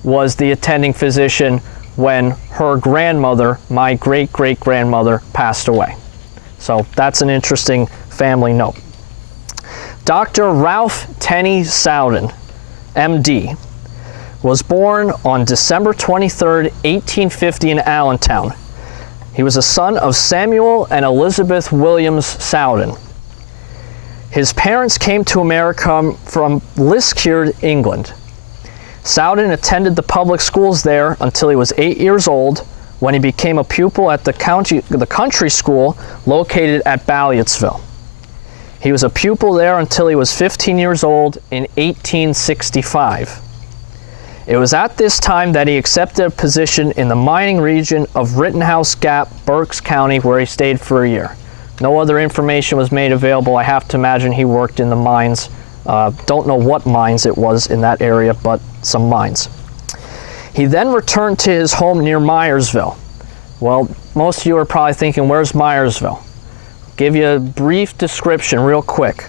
was the attending physician when her grandmother, my great-great-grandmother, passed away. So that's an interesting family note. Dr. Ralph Tenney Sowden, MD, was born on December 23rd, 1850 in Allentown. He was a son of Samuel and Elizabeth Williams Sowden. His parents came to America from Liskeard, England. Sowden attended the public schools there until he was 8 years old, when he became a pupil at the country school located at Ballietsville. He was a pupil there until he was 15 years old in 1865. It was at this time that he accepted a position in the mining region of Rittenhouse Gap, Berks County, where he stayed for a year. No other information was made available. I have to imagine he worked in the mines. Don't know what mines it was in that area, but some mines. He then returned to his home near Myersville. Well, most of you are probably thinking, where's Myersville? Give you a brief description real quick.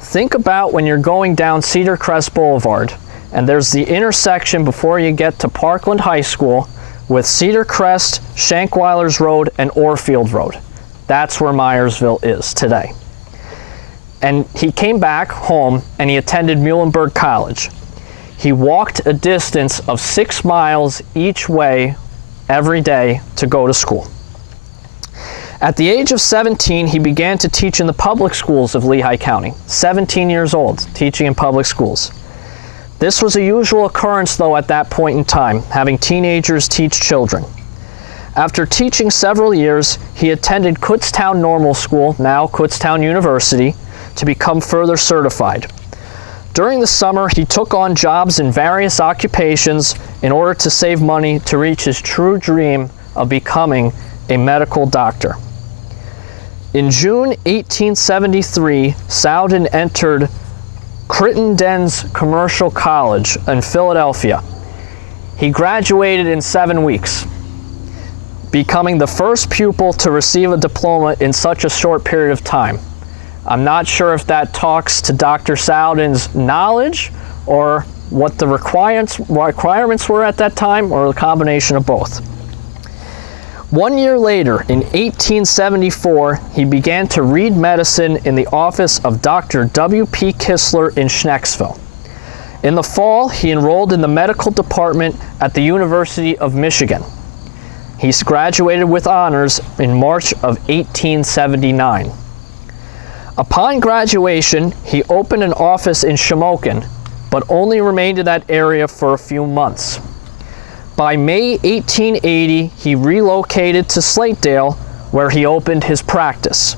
Think about when you're going down Cedar Crest Boulevard, and there's the intersection before you get to Parkland High School with Cedar Crest, Shankweiler's Road, and Orfield Road. That's where Myersville is today. And he came back home and he attended Muhlenberg College. He walked a distance of 6 miles each way every day to go to school. At the age of 17, he began to teach in the public schools of Lehigh County. 17 years old, teaching in public schools. This was a usual occurrence, though, at that point in time, having teenagers teach children. After teaching several years, he attended Kutztown Normal School, now Kutztown University, to become further certified. During the summer, he took on jobs in various occupations in order to save money to reach his true dream of becoming a medical doctor. In June 1873, Sowden entered Crittenden's Commercial College in Philadelphia. He graduated in 7 weeks, becoming the first pupil to receive a diploma in such a short period of time. I'm not sure if that talks to Dr. Sowden's knowledge or what the requirements were at that time, or a combination of both. 1 year later, in 1874, he began to read medicine in the office of Dr. W.P. Kistler in Schnecksville. In the fall, he enrolled in the medical department at the University of Michigan. He graduated with honors in March of 1879. Upon graduation, he opened an office in Shamokin, but only remained in that area for a few months. By May 1880, he relocated to Slatedale, where he opened his practice.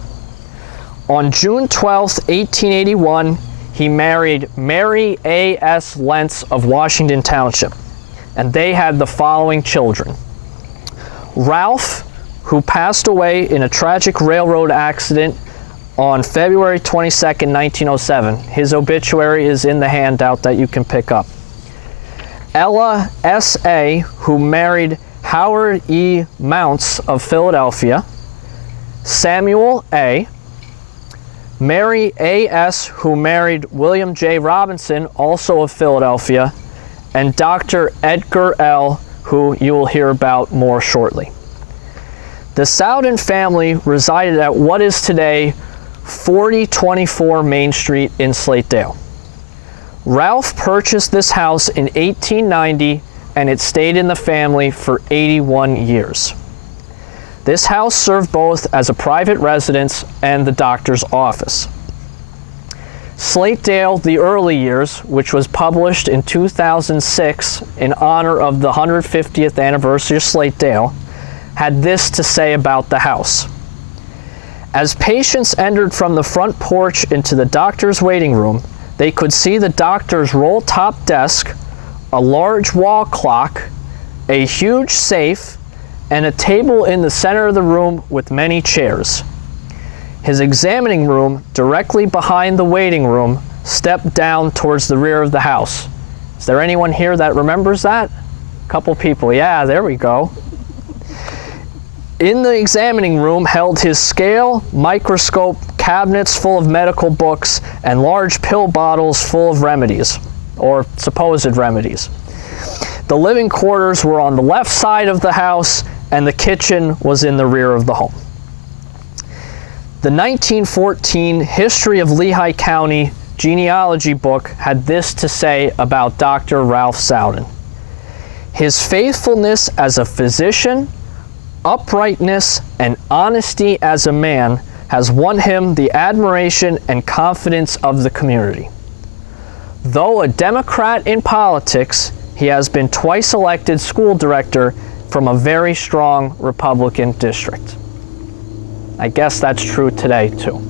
On June 12, 1881, he married Mary A.S. Lentz of Washington Township, and they had the following children. Ralph, who passed away in a tragic railroad accident on February 22nd, 1907. His obituary is in the handout that you can pick up. Ella S.A., who married Howard E. Mounts of Philadelphia. Samuel A., Mary A.S., who married William J. Robinson, also of Philadelphia, and Dr. Edgar L., who you will hear about more shortly. The Sowden family resided at what is today 4024 Main Street in Slatedale. Ralph purchased this house in 1890, and it stayed in the family for 81 years. This house served both as a private residence and the doctor's office. Slatedale, The Early Years, which was published in 2006 in honor of the 150th anniversary of Slatedale, had this to say about the house. As patients entered from the front porch into the doctor's waiting room, they could see the doctor's roll-top desk, a large wall clock, a huge safe, and a table in the center of the room with many chairs. His examining room, directly behind the waiting room, stepped down towards the rear of the house. Is there anyone here that remembers that? A couple people. Yeah, there we go. In the examining room held his scale, microscope, cabinets full of medical books, and large pill bottles full of remedies, or supposed remedies. The living quarters were on the left side of the house, and the kitchen was in the rear of the home. The 1914 History of Lehigh County genealogy book had this to say about Dr. Ralph Sowden. His faithfulness as a physician, uprightness, and honesty as a man has won him the admiration and confidence of the community. Though a Democrat in politics, he has been twice elected school director from a very strong Republican district. I guess that's true today, too.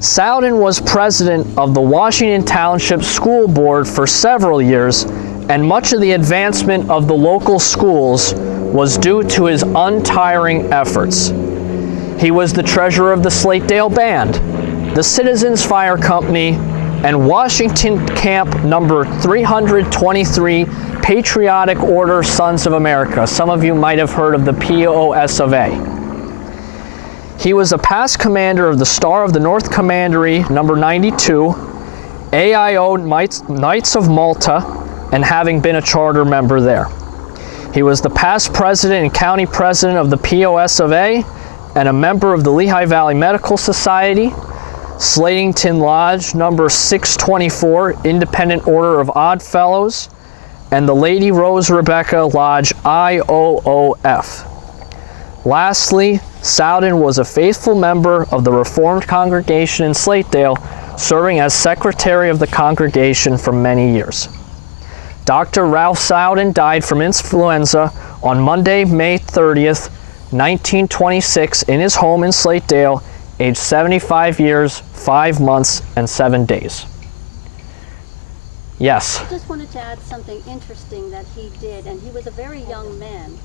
Sowden was president of the Washington Township School Board for several years, and much of the advancement of the local schools was due to his untiring efforts. He was the treasurer of the Slatedale Band, the Citizens Fire Company, and Washington Camp number 323 Patriotic Order Sons of America. Some of you might have heard of the POS of A. He was a past commander of the Star of the North Commandery number 92, AIO Knights of Malta, and having been a charter member there. He was the past president and county president of the POS of A, and a member of the Lehigh Valley Medical Society, Slatedale Lodge number 624, Independent Order of Odd Fellows, and the Lady Rose Rebecca Lodge IOOF. Lastly, Sowden was a faithful member of the Reformed congregation in Slatedale, serving as secretary of the congregation for many years. Dr. Ralph Sowden died from influenza on Monday, May 30th, 1926 in his home in Slatedale, aged 75 years, 5 months, and 7 days. Yes? I just wanted to add something interesting that he did, and he was a very young man.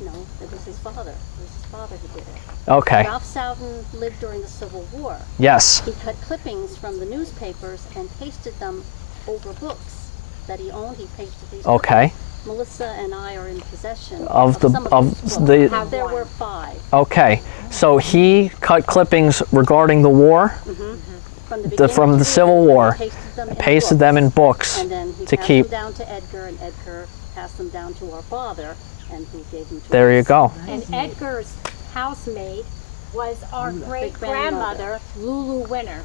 No, it was his father. It was his father who did it. Okay. Ralph Sowden lived during the Civil War. Yes. He cut clippings from the newspapers and pasted them over books that he owned. He pasted these Okay. clippings. Melissa and I are in possession Of the- some of these the- books. There were 5. Okay. So he cut clippings regarding the war, from the Civil War, pasted them in books and then he to passed keep. them down to Edgar, and Edgar passed them down to our father, and who gave them to There us. you go. And Edgar's housemaid was our great-grandmother, great-grandmother, Lulu Winter.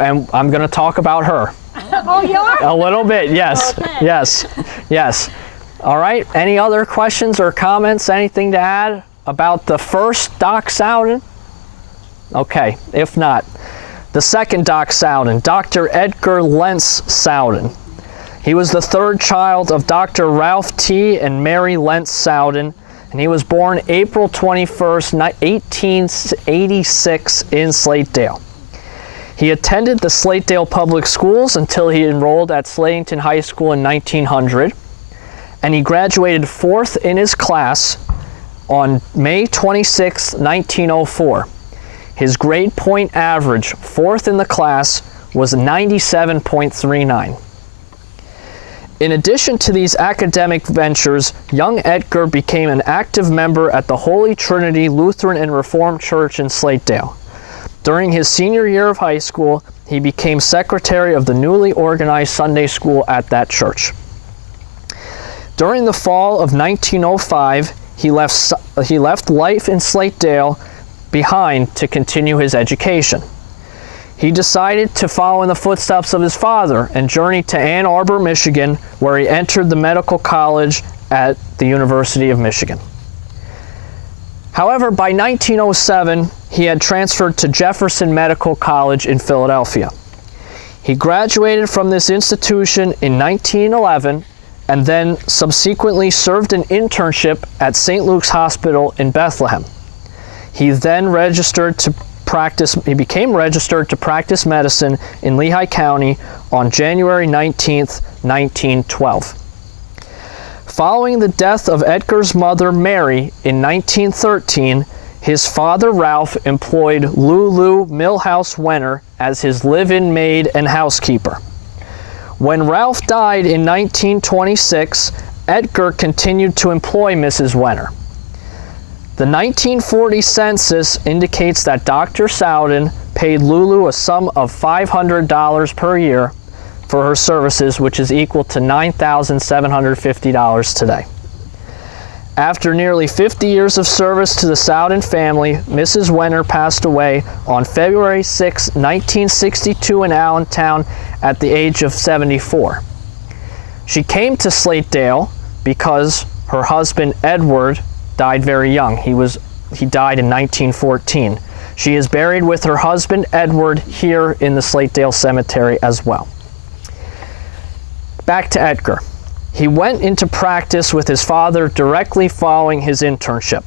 And I'm going to talk about her Oh, you are? a little bit. Yes. Okay. Yes. Yes. All right. Any other questions or comments? Anything to add about the first Doc Sowden? Okay. If not, the second Doc Sowden, Dr. Edgar Lentz Sowden. He was the third child of Dr. Ralph T. and Mary Lentz Sowden, and he was born April 21st, 1886 in Slatedale. He attended the Slatedale Public Schools until he enrolled at Slatedale High School in 1900, and he graduated 4th in his class on May 26, 1904. His grade point average, 4th in the class, was 97.39. In addition to these academic ventures, young Edgar became an active member at the Holy Trinity Lutheran and Reformed Church in Slatedale. During his senior year of high school, he became secretary of the newly organized Sunday school at that church. During the fall of 1905, he left life in Slatedale behind to continue his education. He decided to follow in the footsteps of his father and journeyed to Ann Arbor, Michigan, where he entered the medical college at the University of Michigan. However, by 1907, he had transferred to Jefferson Medical College in Philadelphia. He graduated from this institution in 1911 and then subsequently served an internship at St. Luke's Hospital in Bethlehem. He then became registered to practice medicine in Lehigh County on January 19, 1912. Following the death of Edgar's mother, Mary, in 1913, his father, Ralph, employed Lulu Milhouse Wenner as his live-in maid and housekeeper. When Ralph died in 1926, Edgar continued to employ Mrs. Wenner. The 1940 census indicates that Dr. Sowden paid Lulu a sum of $500 per year for her services, which is equal to $9,750 today. After nearly 50 years of service to the Sowden family, Mrs. Wenner passed away on February 6, 1962 in Allentown at the age of 74. She came to Slatedale because her husband, Edward, died very young. He died in 1914. She is buried with her husband, Edward, here in the Slatedale Cemetery as well. Back to Edgar. He went into practice with his father directly following his internship.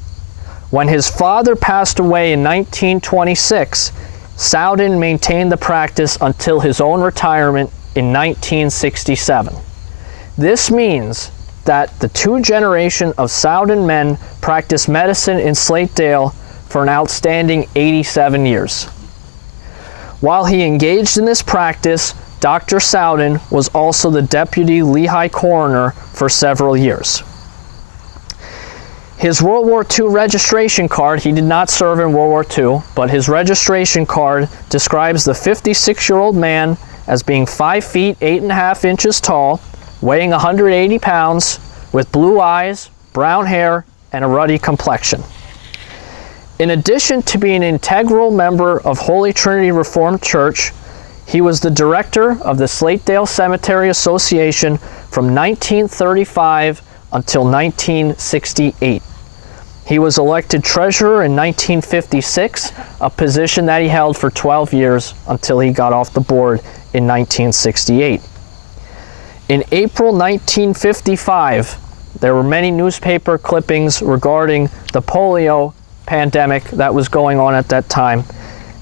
When his father passed away in 1926, Sowden maintained the practice until his own retirement in 1967. This means that the two generation of Sowden men practiced medicine in Slatedale for an outstanding 87 years. While he engaged in this practice, Dr. Sowden was also the deputy Lehigh coroner for several years. His World War II registration card, he did not serve in World War II, but his registration card describes the 56-year-old man as being 5 feet 8.5 inches tall, weighing 180 pounds, with blue eyes, brown hair, and a ruddy complexion. In addition to being an integral member of Holy Trinity Reformed Church, he was the director of the Slatedale Cemetery Association from 1935 until 1968. He was elected treasurer in 1956, a position that he held for 12 years until he got off the board in 1968. In April 1955, there were many newspaper clippings regarding the polio pandemic that was going on at that time.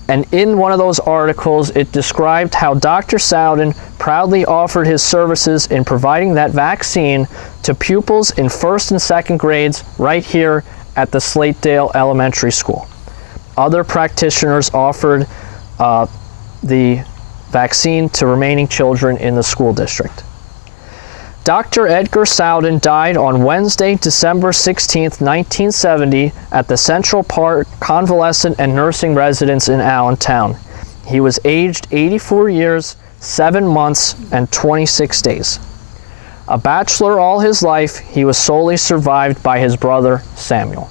And in one of those articles, it described how Dr. Sowden proudly offered his services in providing that vaccine to pupils in 1st and 2nd grades right here at the Slatedale Elementary School. Other practitioners offered the vaccine to remaining children in the school district. Dr. Edgar Sowden died on Wednesday, December 16, 1970, at the Central Park Convalescent and Nursing Residence in Allentown. He was aged 84 years, 7 months, and 26 days. A bachelor all his life, he was solely survived by his brother, Samuel.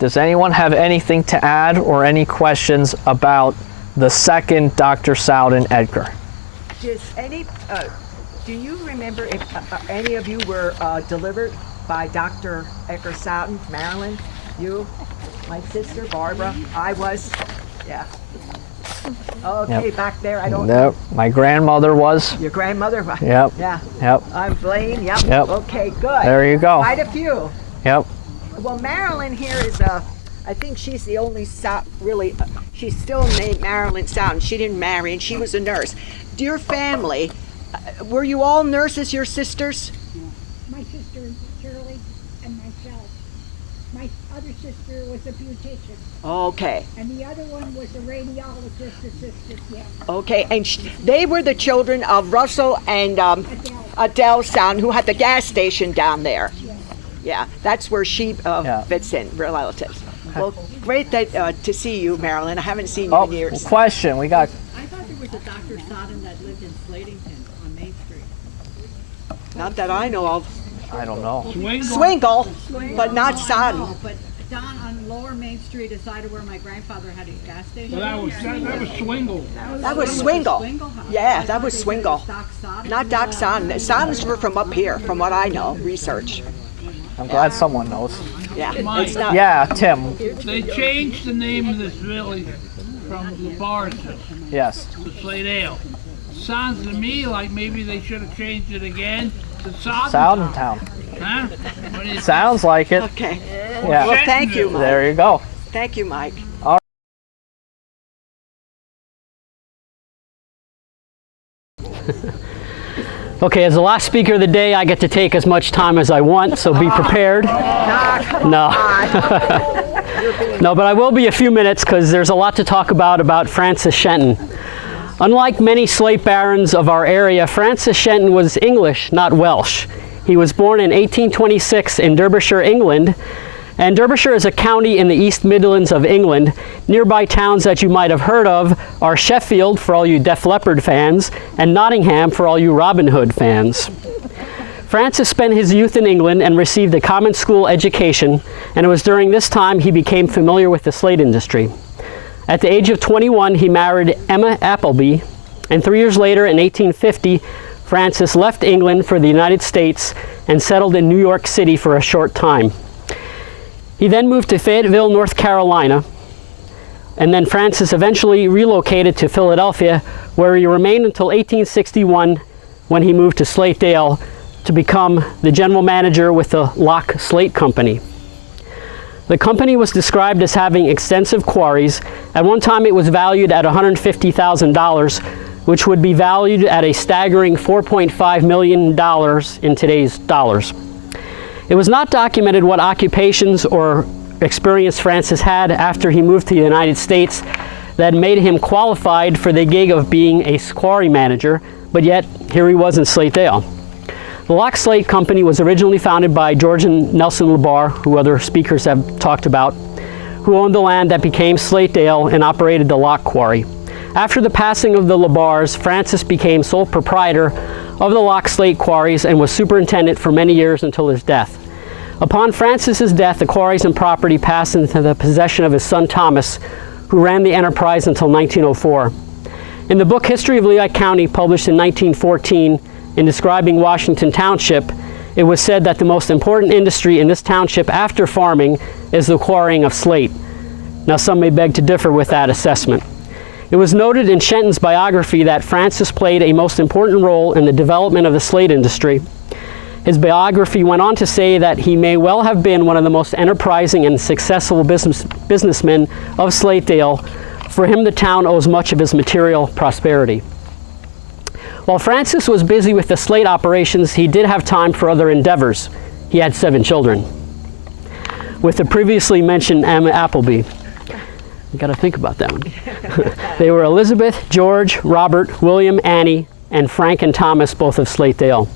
Does anyone have anything to add or any questions about the second Dr. Sowden Edgar? Do you remember if any of you were delivered by Dr. Edgar Sowden, Marilyn? You, my sister, Barbara, I was, yeah. Okay, yep. Back there, I don't know. My grandmother was. Your grandmother? Yep. Yeah. Yep. I'm Blaine, yep. Okay, good. There you go. Quite a few. Yep. Well, Marilyn here is I think she's the only she's still named Marilyn Sowden. She didn't marry and she was a nurse. Dear family, were you all nurses, your sisters? My sister Shirley and myself. My other sister was a beautician. Okay. And the other one was a radiologist assistant, yeah. Okay, and they were the children of Russell and Adele Sowden, who had the gas station down there. Yeah. Yeah, that's where she fits in, relatives. Well, great to see you, Marilyn. I haven't seen you Oh, in years. question. We got. I thought there was a Dr. Sodden that lived in Slatedale on Main Street. Not that I know of. I don't know. Swingle, but not Sodden. No, but down on Lower Main Street, aside of where my grandfather had his gas station. That was Swingle. That was Swingle. Yeah, that was Swingle. Doc Sodden. Not Doc Sodden. Soddens were from up here, from what I know, research. I'm glad someone knows. Yeah, it's not. Yeah, Tim. They changed the name of this village from LaBarge Yes. to Slatedale. Sounds to me like maybe they should have changed it again to Sodden. Town. Huh? What do you Sounds like it. Okay. Yeah. Well, thank you, Mike. There you go. Thank you, Mike. Okay, as the last speaker of the day, I get to take as much time as I want, so be prepared. No. No, but I will be a few minutes because there's a lot to talk about Francis Shenton. Unlike many slate barons of our area, Francis Shenton was English, not Welsh. He was born in 1826 in Derbyshire, England, and Derbyshire is a county in the East Midlands of England. Nearby towns that you might have heard of are Sheffield, for all you Def Leppard fans, and Nottingham, for all you Robin Hood fans. Francis spent his youth in England and received a common school education, and it was during this time he became familiar with the slate industry. At the age of 21, he married Emma Appleby, and 3 years later, in 1850, Francis left England for the United States and settled in New York City for a short time. He then moved to Fayetteville, North Carolina, and then Francis eventually relocated to Philadelphia, where he remained until 1861 when he moved to Slatedale to become the general manager with the Lock Slate Company. The company was described as having extensive quarries. At one time it was valued at $150,000, which would be valued at a staggering $4.5 million in today's dollars. It was not documented what occupations or experience Francis had after he moved to the United States that made him qualified for the gig of being a quarry manager, but yet here he was in Slatedale. The Lock Slate Company was originally founded by George and Nelson LaBar, who other speakers have talked about, who owned the land that became Slatedale and operated the Lock Quarry. After the passing of the LaBars, Francis became sole proprietor of the Lock Slate quarries and was superintendent for many years until his death. Upon Francis's death, the quarries and property passed into the possession of his son Thomas, who ran the enterprise until 1904. In the book History of Lehigh County, published in 1914, in describing Washington Township, it was said that the most important industry in this township after farming is the quarrying of slate. Now, some may beg to differ with that assessment. It was noted in Shenton's biography that Francis played a most important role in the development of the slate industry. His biography went on to say that he may well have been one of the most enterprising and successful businessmen of Slatedale. For him, the town owes much of his material prosperity. While Francis was busy with the slate operations, he did have time for other endeavors. He had 7 children, with the previously mentioned Emma Appleby. You got to think about that one. They were Elizabeth, George, Robert, William, Annie, and Frank and Thomas, both of Slatedale.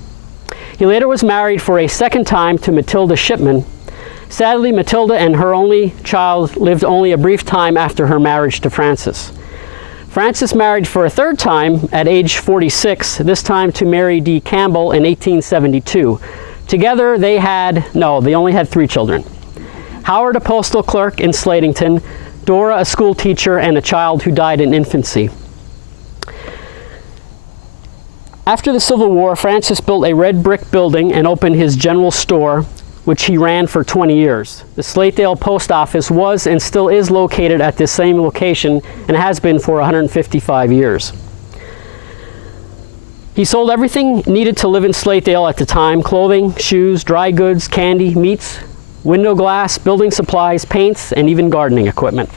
He later was married for a second time to Matilda Shipman. Sadly, Matilda and her only child lived only a brief time after her marriage to Francis. Francis married for a third time at age 46, this time to Mary D. Campbell in 1872. Together they only had 3 children. Howard, a postal clerk in Slatington, Dora, a school teacher, and a child who died in infancy. After the Civil War, Francis built a red brick building and opened his general store, which he ran for 20 years. The Slatedale Post Office was and still is located at this same location and has been for 155 years. He sold everything needed to live in Slatedale at the time: clothing, shoes, dry goods, candy, meats, window glass, building supplies, paints, and even gardening equipment.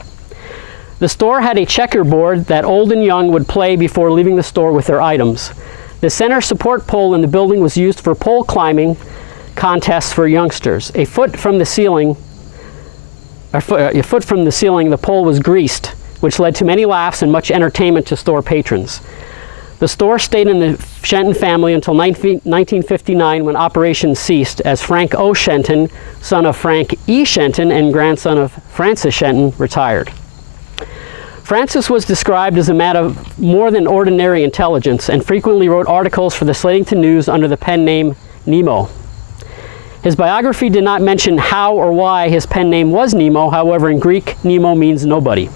The store had a checkerboard that old and young would play before leaving the store with their items. The center support pole in the building was used for pole climbing contests for youngsters. A foot from the ceiling, the pole was greased, which led to many laughs and much entertainment to store patrons. The store stayed in the Shenton family until 1959 when operations ceased as Frank O. Shenton, son of Frank E. Shenton and grandson of Francis Shenton, retired. Francis was described as a man of more than ordinary intelligence and frequently wrote articles for the Slatedale News under the pen name Nemo. His biography did not mention how or why his pen name was Nemo. However, in Greek, Nemo means nobody.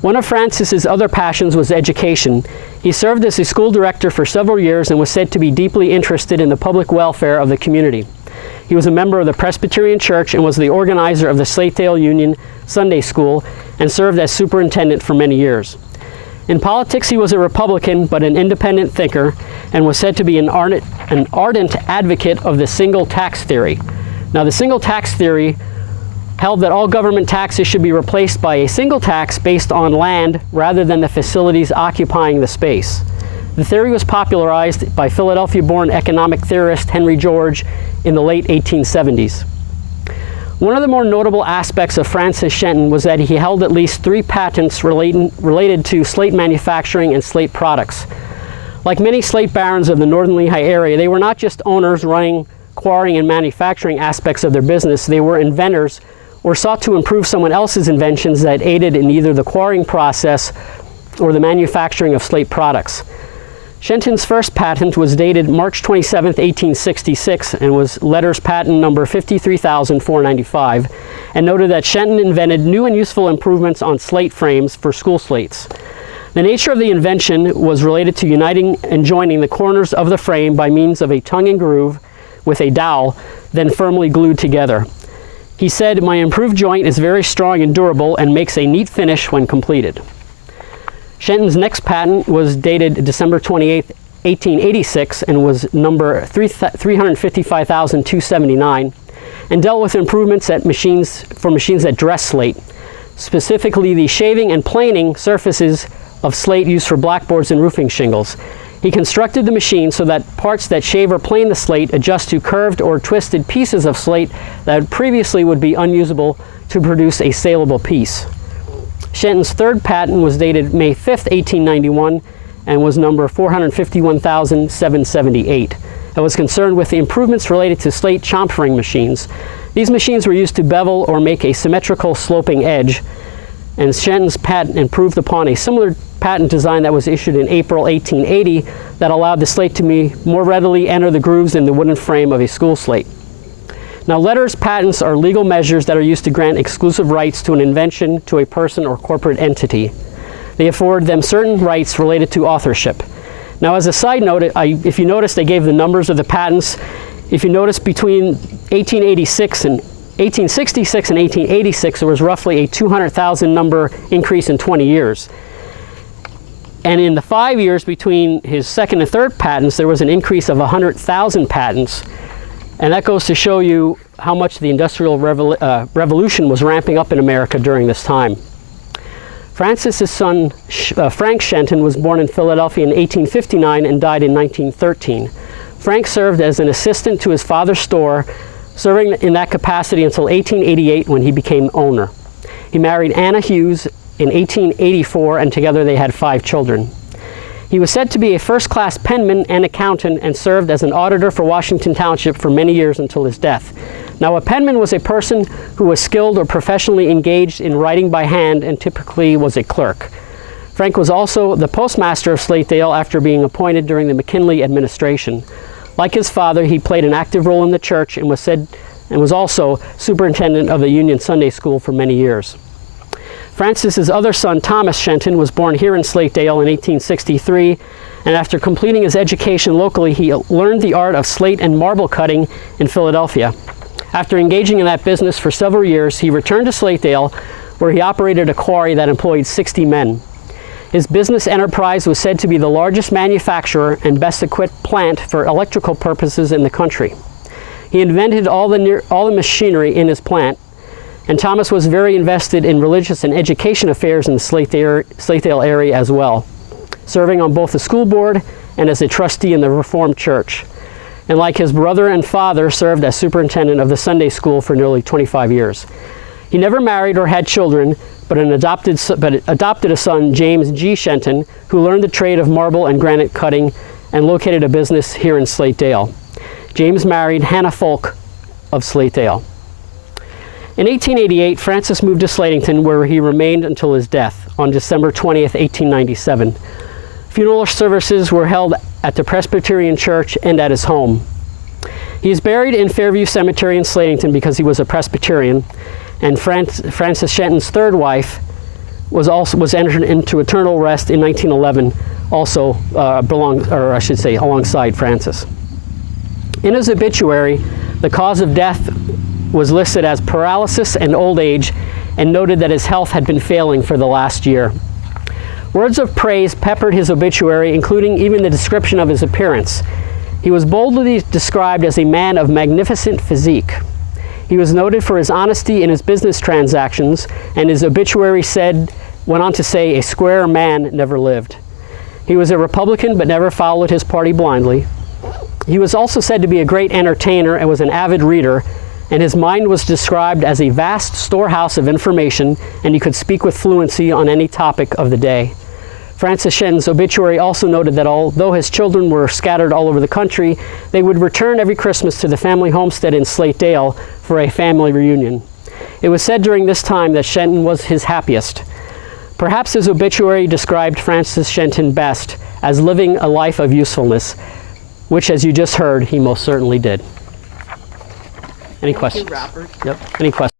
One of Francis's other passions was education. He served as a school director for several years and was said to be deeply interested in the public welfare of the community. He was a member of the Presbyterian Church and was the organizer of the Slatedale Union Sunday School and served as superintendent for many years. In politics, he was a Republican but an independent thinker and was said to be an ardent advocate of the single tax theory. Now, the single tax theory held that all government taxes should be replaced by a single tax based on land rather than the facilities occupying the space. The theory was popularized by Philadelphia-born economic theorist Henry George in the late 1870s. One of the more notable aspects of Francis Shenton was that he held at least 3 patents related to slate manufacturing and slate products. Like many slate barons of the northern Lehigh area, they were not just owners running quarrying and manufacturing aspects of their business, they were inventors or sought to improve someone else's inventions that aided in either the quarrying process or the manufacturing of slate products. Shenton's first patent was dated March 27, 1866, and was letters patent number 53,495, and noted that Shenton invented new and useful improvements on slate frames for school slates. The nature of the invention was related to uniting and joining the corners of the frame by means of a tongue and groove with a dowel, then firmly glued together. He said, "My improved joint is very strong and durable and makes a neat finish when completed." Shenton's next patent was dated December 28, 1886, and was number 355,279, and dealt with improvements for machines that dress slate, specifically the shaving and planing surfaces of slate used for blackboards and roofing shingles. He constructed the machine so that parts that shave or plane the slate adjust to curved or twisted pieces of slate that previously would be unusable to produce a saleable piece. Shenton's third patent was dated May 5, 1891, and was number 451,778. It was concerned with the improvements related to slate chamfering machines. These machines were used to bevel or make a symmetrical sloping edge, and Shenton's patent improved upon a similar patent design that was issued in April 1880 that allowed the slate to more readily enter the grooves in the wooden frame of a school slate. Now, letters patents are legal measures that are used to grant exclusive rights to an invention to a person or corporate entity. They afford them certain rights related to authorship. Now, as a side note, if you notice, they gave the numbers of the patents. If you notice, between 1866 and 1886, there was roughly a 200,000 number increase in 20 years. And in the 5 years between his second and third patents, there was an increase of 100,000 patents. And that goes to show you how much the Industrial Revolution was ramping up in America during this time. Francis's son, Frank Shenton, was born in Philadelphia in 1859 and died in 1913. Frank served as an assistant to his father's store, serving in that capacity until 1888 when he became owner. He married Anna Hughes in 1884, and together they had 5 children. He was said to be a first-class penman and accountant and served as an auditor for Washington Township for many years until his death. Now, a penman was a person who was skilled or professionally engaged in writing by hand and typically was a clerk. Frank was also the postmaster of Slatedale after being appointed during the McKinley administration. Like his father, he played an active role in the church and was also superintendent of the Union Sunday School for many years. Francis's other son, Thomas Shenton, was born here in Slatedale in 1863, and after completing his education locally, he learned the art of slate and marble cutting in Philadelphia. After engaging in that business for several years, he returned to Slatedale, where he operated a quarry that employed 60 men. His business enterprise was said to be the largest manufacturer and best equipped plant for electrical purposes in the country. He invented all the machinery in his plant, and Thomas was very invested in religious and education affairs in the Slatedale area as well, serving on both the school board and as a trustee in the Reformed Church. And like his brother and father, served as superintendent of the Sunday School for nearly 25 years. He never married or had children, but adopted a son, James G. Shenton, who learned the trade of marble and granite cutting and located a business here in Slatedale. James married Hannah Folk of Slatedale. In 1888, Francis moved to Slatedale, where he remained until his death on December 20th, 1897. Funeral services were held at the Presbyterian Church and at his home. He is buried in Fairview Cemetery in Slatedale because he was a Presbyterian, and Francis Shenton's third wife was entered into eternal rest in 1911, also alongside Francis. In his obituary, the cause of death was listed as paralysis and old age, and noted that his health had been failing for the last year. Words of praise peppered his obituary, including even the description of his appearance. He was boldly described as a man of magnificent physique. He was noted for his honesty in his business transactions, and his obituary went on to say, "A square man never lived." He was a Republican but never followed his party blindly. He was also said to be a great entertainer and was an avid reader, and his mind was described as a vast storehouse of information, and he could speak with fluency on any topic of the day. Francis Shenton's obituary also noted that although his children were scattered all over the country, they would return every Christmas to the family homestead in Slatedale for a family reunion. It was said during this time that Shenton was his happiest. Perhaps his obituary described Francis Shenton best as living a life of usefulness, which, as you just heard, he most certainly did. Any questions? Thank you, Robert. Yep. Any questions?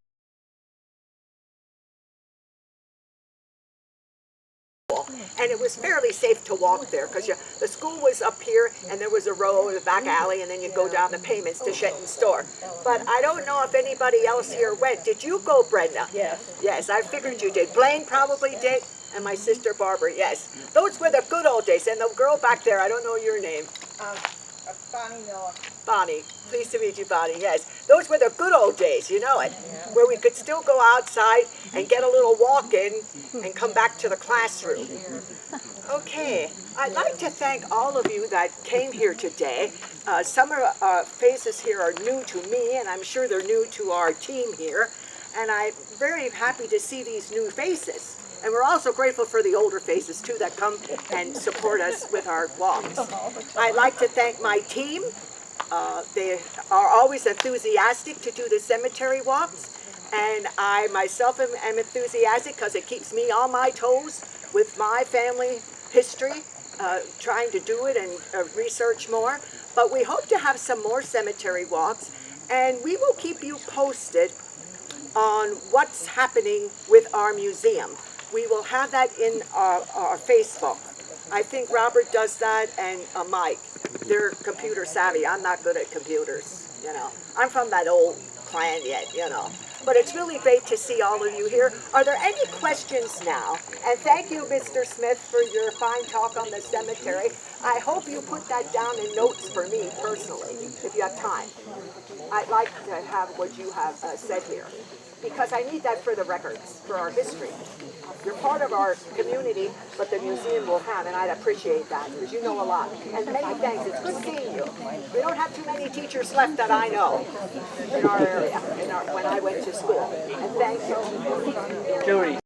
And it was fairly safe to walk there because the school was up here and there was a row in the back alley, and then you go down the payments to Shenton's store. But I don't know if anybody else here went. Did you go, Brenda? Yes. Yes, I figured you did. Blaine probably did, and my sister Barbara, yes. Those were the good old days. And the girl back there, I don't know your name. Bonnie Miller. Bonnie. Pleased to meet you, Bonnie. Yes. Those were the good old days, you know it, where we could still go outside and get a little walk in and come back to the classroom. Okay. I'd like to thank all of you that came here today. Some faces here are new to me, and I'm sure they're new to our team here. And I'm very happy to see these new faces. And we're also grateful for the older faces, too, that come and support us with our walks. I'd like to thank my team. They are always enthusiastic to do the cemetery walks. And I myself am enthusiastic because it keeps me on my toes with my family history, trying to do it and research more. But we hope to have some more cemetery walks, and we will keep you posted on what's happening with our museum. We will have that in our Facebook. I think Robert does that, and Mike. They're computer savvy. I'm not good at computers, you know. I'm from that old clan yet, you know. But it's really great to see all of you here. Are there any questions now? And thank you, Mr. Smith, for your fine talk on the cemetery. I hope you put that down in notes for me personally, if you have time. I'd like to have what you have said here, because I need that for the records, for our history. You're part of our community, but the museum will have, and I'd appreciate that, because you know a lot. And many thanks. It's good seeing you. We don't have too many teachers left that I know in our area, when I went to school. And thank you. Judy.